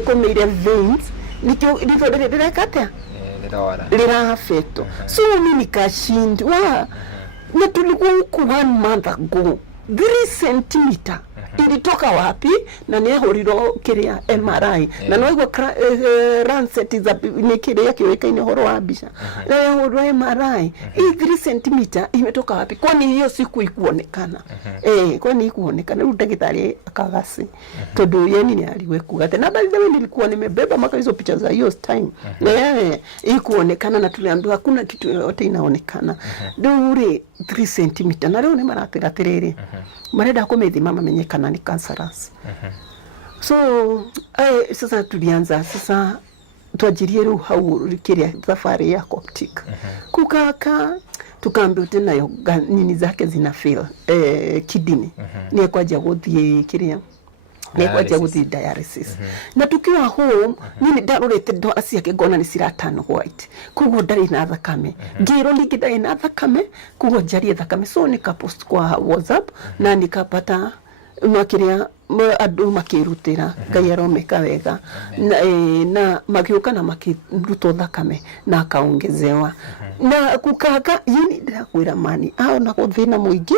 komeire veins nikyo direkatia lira affect. So mimi nikashindwa na tulikuwa huko 1 month ago 3 cm ilitoka wapi na ni ahuriro kiria MRI na no igwa Lancet za ni kiria kiwekaine horo wa mbica na horo MRI 3 cm imetoka wapi? Kwani hiyo siku ikuonekana? Kwani ikuonekana? Rudi daktari akagasi tondu yeni ni aliwe kuga na bali nilikuwa nimebeba maka hizo picha za hiyo time ikuonekana na tuliambiwa hakuna kitu yote inaonekana dure 3 cm na leo ni maratira tiriri marenda kumethima mamenyekana ni cancerous. So sasa tulianza sasa tuajirie ru hau kiria safari ya Coptic kukaka tukaambiwa tena yo nini zake zina fail kidney ni kwaja guthie kiria ni kwaja guthie dialysis na tukiwa home nini ndarorete ndo asiake gona ni siratano white kugo ndari na thakame ngiro ligidai na thakame kugo jarie thakame so nikapost kwa WhatsApp na nikapata makiria andu makirutira Ngai aromeka wega na magiuka na makiruto thakame na akaongezewa na kukaka yini ndakwira mani na kuthina muingi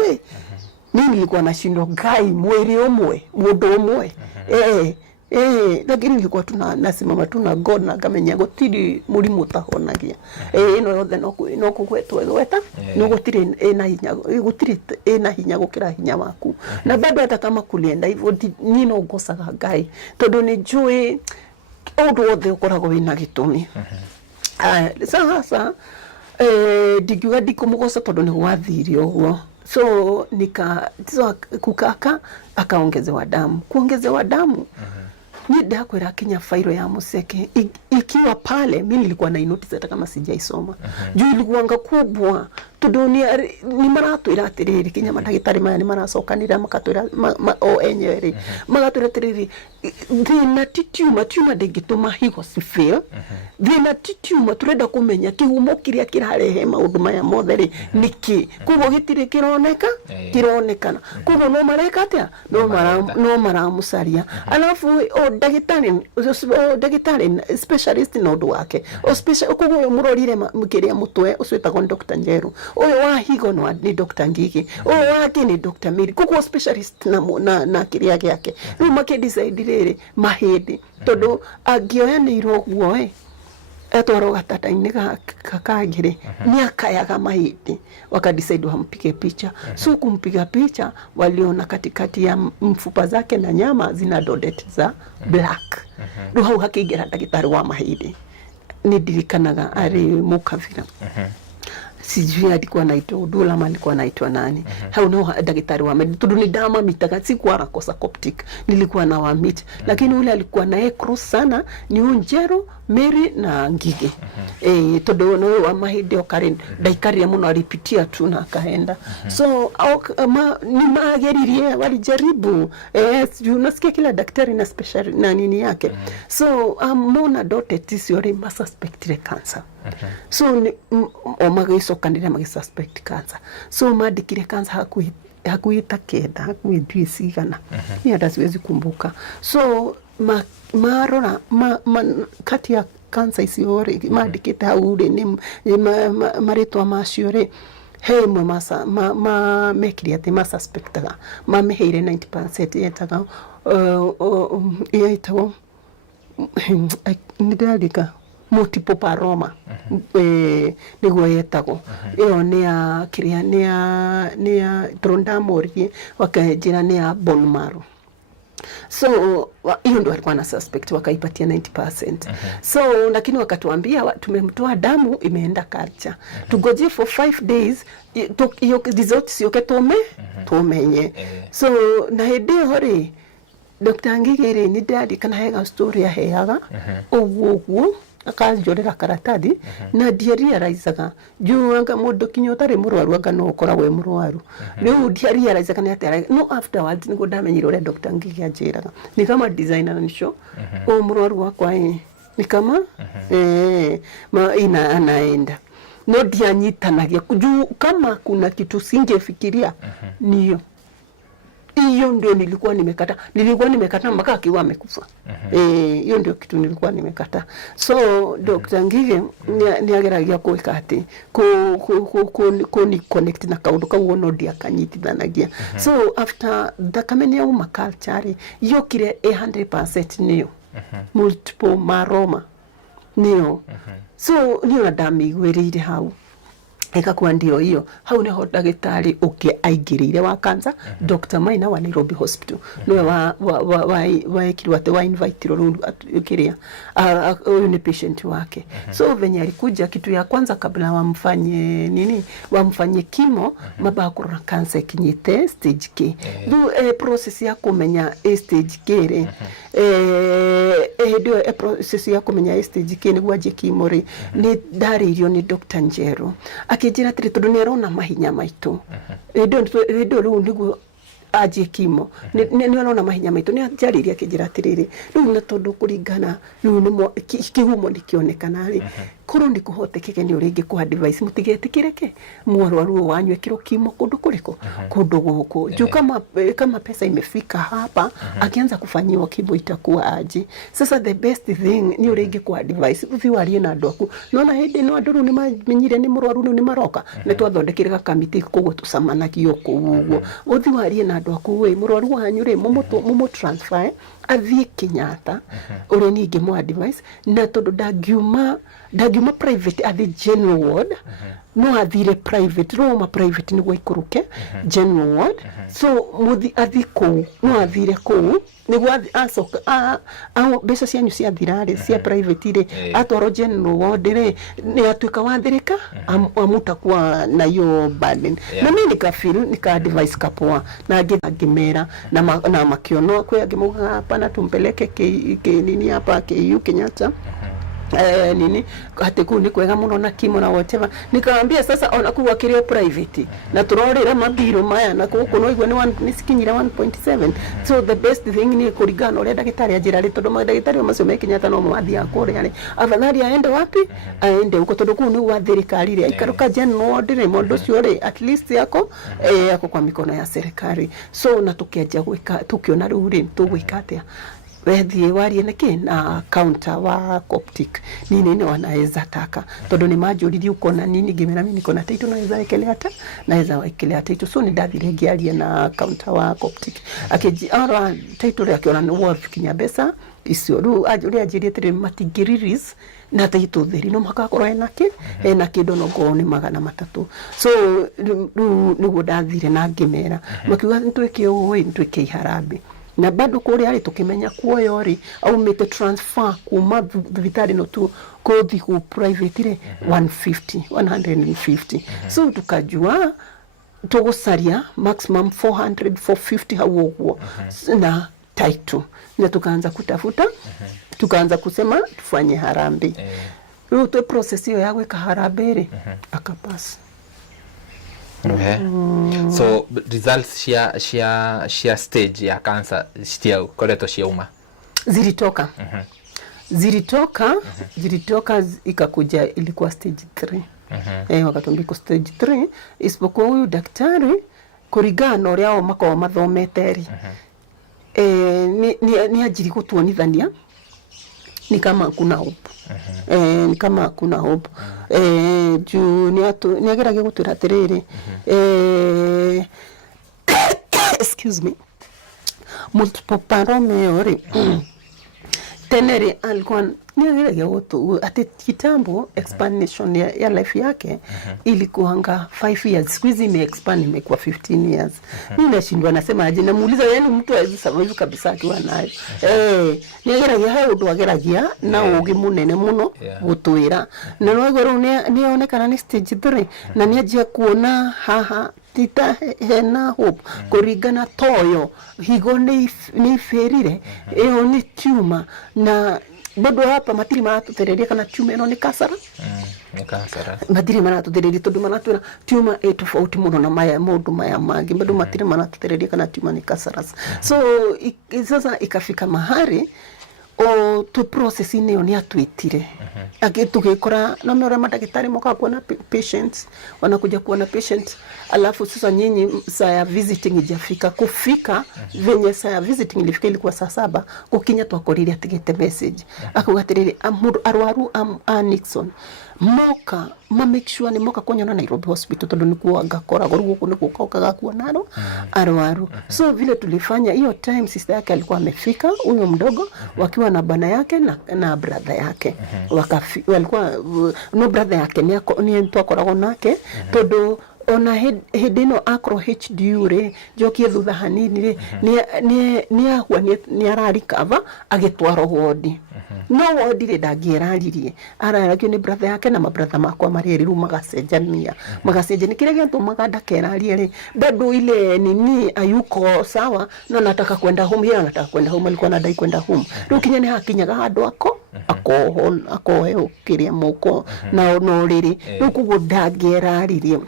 nini nilikuwa nashindo Ngai mwiri umwe mundu umwe lakini nilikuwa tunasimama tuna God na ngamenya gutiri murimu tahonagia no yothe no kugwetwo gweta no gutiri na hinya gutiri na hinya gukira hinya waku na bado hata kama kulienda hivyo ni no ngosaga Ngai tondu ni njui undu wothe ukoragwo wina gitumi sasa digiwa dikumugosa tondu ni gwathiri uguo so kukaka akaongezewa damu kuongezewa damu ni dakwera Kenya fairo ya Museke ikiwa pale mimi nilikuwa na notice hata kama sijaisoma juu ilikuwa kubwa tudunia ni maratu iratiriri Kenya madagitari maya ni marasokanira makatwira o enyeri magatwira tiriri thina titiuma degituma higo sifeel thina titiuma turenda kumenya kihumo kiria kirarehe maundu maya mothe niki kugo gitire kironekana kugo no mareka atia no maramusaria alafu dagitari specialist no ndu wake special kugo murorire mukiria mutwe uswetagwo Dr. Njeru oyo wa higo no ni Dr. Ngigi oyo wake ni Dr. Miri kuko specialist na kiria yake no make decide riri mahidi tondu agioya ni irogwo etwaro gatata-ini kakagire ni akayaga mahidi wakadecide wampige picha so kumpiga picha waliona katikati ya mfupa zake na nyama zina dotted za black ndo hau hakigira daktari wa mahidi ni dirikanaga ari Mukavira sijui alikuwa anaitwa Udula ama alikuwa anaitwa nani hau no daktari wa med tudu ni dama mitaka sikuwa nakosa Coptic nilikuwa na wa meet lakini ule alikuwa naye cross sana ni Njeru Mary na Ngige todo no wa mahidi okaren daikari muno alipitia tu na akaenda so ni mageririe walijaribu unasikia kila daktari na special na nini yake so mona dotted tissue ma suspect cancer so omagaiso kandira magisuspect cancer so madikire cancer hakuita keda hakuitwi sigana ni hata siwezi kumbuka so marora kati ya cancer isiore madikite haure ni maritwa maciore hemwe mekiri ati masuspectaga mameheire 90% yetaga yetago nidalika multiple paroma niguo yetago iyo ni ya kiria ni ya trondamorie wakanjira ni ya bone marrow so hiyo ndio alikuwa na suspect wakaipatia 90% so lakini wakatuambia tumemtoa damu imeenda culture tugoje for 5 days hiyo results yoke tumenye so na hede hore Dr. Ngigere ni dadi kana hega story ya heaga oguo akajorera karatadi na diarializaga juu anga mundu kinyotari murwaru anga no ukora we murwaru riu diarializaga ni atera no afterwards ni godamenyira ure Dr. Ngigi ajiraga ni kama designer na show o murwaru wakwa ni kama anaenda no dianyitanagia juu kama kuna kitu singefikiria niyo hiyo ndio nilikuwa nimekata mpaka akiwa amekufa. Hiyo ndio kitu nilikuwa nimekata. So Dr. Ngige niageragia kuweka ati ku ni connect na kaundu kau no dia kanyitithanagia. So after the kamenya uma culture yokire 100% niyo multiple myeloma niyo. So niyo ndamigwirire hau ikakuwa ndio hiyo. Hau neho ndagitari aingirire wa cancer, Dr. Maina wa Nairobi Hospital niwe wa ekirwate wa invite ro ukiria ni patient wake. So venye alikuja kitu ya kwanza kabla wamfanye chemo maba kurona cancer kinyite stage K. Process ya kumenya stage K re ndio process ya kumenya stage K ni gwaje chemo re ni daririo ni Dr. Njero akijira tiri tondu ni arona mahinya maitu ndio ru niguo aje kimo ni arona mahinya maitu ni ajariria akijira tiriri ru na tondu kuringana ru ni kihumo nikionekana ri koro ndi kuhotekeke ni uringi ku advice mutigetikireke mwarwaru wanyu ekiro kimo kundu kuriko kundu guku juu kama pesa imefika hapa akianza kufanyiwa kibo itakuwa aje. Sasa the best thing ni uringi ku advice uthiwarie na ndoku nona hindi no anduru ni mamenyire ni murwaru ni maroka ni twathondekire kamiti kugo tusamana kiyo kuguo uthiwarie na ndoku we murwaru wanyu ri mumu transfer athie Kenyatta uri ningi mu advice na tondu dagiuma private athi general ward no athire private Roma private ni gwaikuruke general ward. So muthi athi ku no athire ku ni gwa asoka besa cianyu cia thirare cia private ire atoro general ward ire ni atuika wathirika amuta kwa na yo burden na mimi nika advice kapwa na ngimera na makiono kwa ngimuga hapa na tumpeleke ke nini hapa ke Kenyatta nini hata kuni kwega muno na kimo na whatever nikamwambia sasa ona kuwa kirio private na turorera mabiro maya na kuko no igwe ni sikinyira 1.7. So the best thing ni kurigana ule daktari ajira ri tondu daktari macio mekinyata no mwathi akore ale afadhali aende wapi aende uko tondu kuni wa thirikari ri ikaruka general order mondo cio ri at least yako kwa mikono ya serikali. So na tukiaja gwika tukiona ruri tugwikatia wethi warie niki na counter wa Coptic nini wanaweza taka tondu ni majority uko na nini gimera mimi niko na title naweza wekelea title. So ni ndathire ngiaria na counter wa Coptic akijara title yake ona ni worth kinya besa icio ru ajiri tiri matigiriris na title theri no makakorwo ena kindu no ngo ni 300. So niguo ndathire na ngimera makiuga ntwike uwi ntwike iharambe na bado kuri ari tukimenya kuoyo ri au mete transfer kuma vitari no tu kodi ku private ire 150. So tukajua tugusaria maximum 450 hawo na title na tukaanza kutafuta tukaanza kusema tufanye harambe to process hiyo ya gweka harambe akapasa. So results shia stage ya cancer stia koleto shiauma zilitoka ikakuja ilikuwa stage 3. Wakatumbiko stage 3 isipokuwa huyu daktari kurigana uria o mako mathometeri ni ajiri kutuonithania ni kama kuna hope juu ni agerage gutwira atiriri excuse me multiple myeloma tenere alikuwa ni agerage gutu ati kitambo explanation ya life yake ilikuanga 5 years squeeze ime expand imekuwa 15 years. Mimi nashindwa nasema aje namuuliza yani mtu hawezi survive kabisa akiwa nayo ni agerage hayo ndo ageragia na ugi munene muno gutwira na no ni onekana ni stage 3 na ni ajia kuona haha tita hena hope kurigana toyo higo ni ferire ni tumor na bado hapa matiri maratutereria kana tumor eno ni kasara matiri maratutereria tondu maratwira tumor tofauti muno na mundu maya mangi bado matiri maratutereria kana tumor ni kasara. So sasa ikafika mahali o tu process ini yo ni atwitire tugikora na mera madagitari moka kuona patients wanakuja kuona patient, alafu sasa nyinyi saa ya visiting ijafika kufika venye saa ya visiting ilifika ilikuwa saa 7 kukinya twakorire atigete message akugatirire arwaru Nixon moka make sure ni moka konyana Nairobi hospital tondu nikuo ngakora guku nikuo kaukaga kuonaro arwaru. So vile tulifanya hiyo time, sister yake alikuwa amefika, huyo mdogo wakiwa na bana yake na brother yake walikuwa no brother yake ni mtu akoragwo nake tondu ona hedino akro HDU re jokie thutha hanini re ni ahwa ni ararikava agitwaro wodi no wodi re ndangieraririe araragio ni brother yake na mabrother makwa mareriru magacenjania kile gento maganda kerarie re bado ile nini ayuko sawa na nataka kwenda home, yeye anataka kwenda home, alikuwa anadai kwenda home rukinya ni hakinyaga handu ako kiria moko na no riri rukugo ndangieraririe.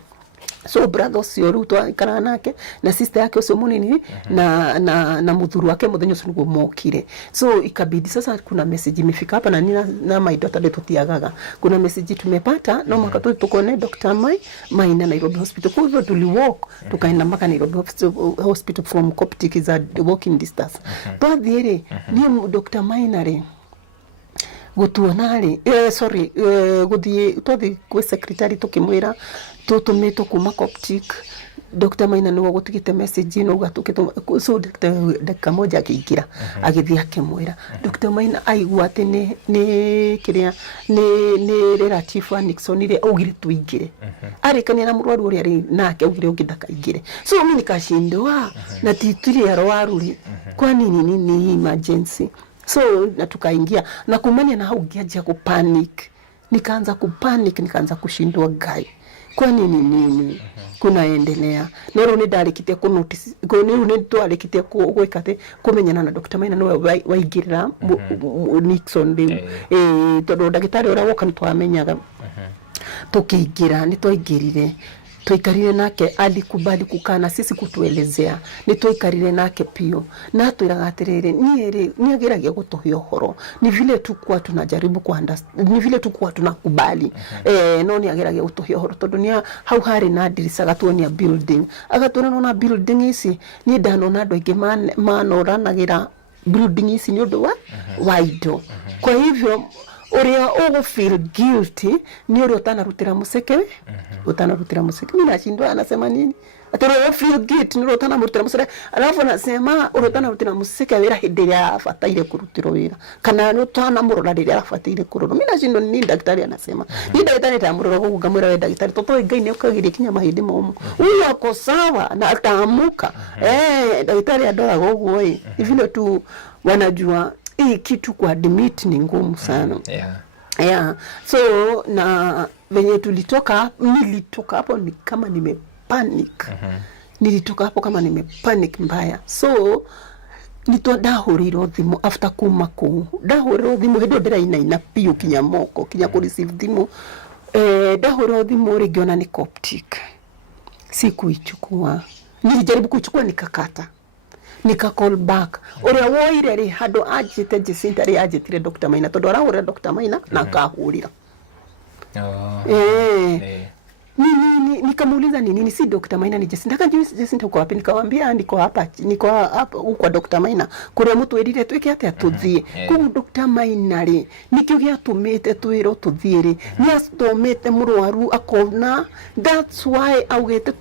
So brother ucio ru twikara nake na sister yake ucio munini na muthuru wake muthenyo ucio niguo mokire. So ikabidi sasa kuna message imefika hapa na my daughter tutiagaga, kuna message tumepata no mwaka tukone Dr. Mai na Nairobi hospital. Kwa hivyo tuliwalk tukaenda mpaka Nairobi hospital from Coptic is a walking distance. Twathiire ni Dr. Mai nare gutuonari guthie twathi kwi secretary tukimwira tutumitwo kuma Coptic. Dr. Maina niwe gutigite message no gatukite so dakika moja akiingira agithia akimwira Dr. Maina aigua ati ni kiria ni relative wa Nixon ile augire tuingire arikania na murwaru uri ari nake augire ungidaka ingire. So mimi nikashindwa na titiri arwaru ri kwa nini ni emergency. So na tukaingia na kumania na haugiaje kupanic, nikaanza kushindwa gai kwa nini kunaendelea. Nero ni ndarikitie ku notice ni twarikitie gwikate kumenyana na Dr. Maina no waigirira Nixon tondu ndagitari ora woka ni twamenyaga tukiingira ni twaingirire tuikarire nake alikubali kukana sisi kutuelezea ni tuikarire nake pio na tuiraga atiriri ni agiragia gutuhia horo ni vile tukua tunajaribu ni vile tukua tunakubali no ni agiragia gutuhia horo tondu ni hau hari na dirisa gatuonia building agatuna na building isi ni ndanona andu aingi manoranagira building isi ni undu wa indo. Kwa hivyo uria ugo feel guilty ni uria utanarutira museke mimi nashindwa anasema nini atoro feel guilty ni uria utanarutira museke alafu anasema uria utanarutira museke wira hindi ya fataire kurutira wira kana ni utanamurora riri afataire kuroro. Mimi nashindwa ni daktari anasema ni daktari tamurora guga mwira we daktari toto ngai ni ukagiria kinya mahindi momo huyu ako sawa na atamuka daktari adora gugu vile tu wanajua hii kitu kwa admit ni ngumu sana. Yeah. So na venye nilitoka hapo ni kama nimepanic. Nilitoka hapo kama nimepanic mbaya. So nitodahuriro thimu after kuma ku dahuriro thimu hedo ndiraina pio kinya moko kinya ku receive thimu dahuriro thimu regiona ni Coptic. Sikuichukua. Nilijaribu kuchukua nikakata. Nika call back uria woire ri hado ajite Jacinta ri ajitire Dr. Maina tondu arahurira Dr. Maina na kahurira nikamuuliza ni nini si Dr. Maina ni Jacinta kanjui Jacinta uko wapi nikamwambia niko hapa huko Dr. Maina kuria mtu erire twike ate atuthie ku Dr. Maina ri nikio gia tumite twiro tuthie ri ni astomete murwaru akona that's why augete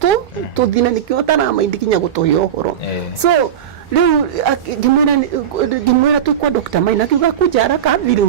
tuthina nikio tara maindikinya gutoyo horo. So leo gimwera tu kwa Dr. Maina kiuga kuja haraka vile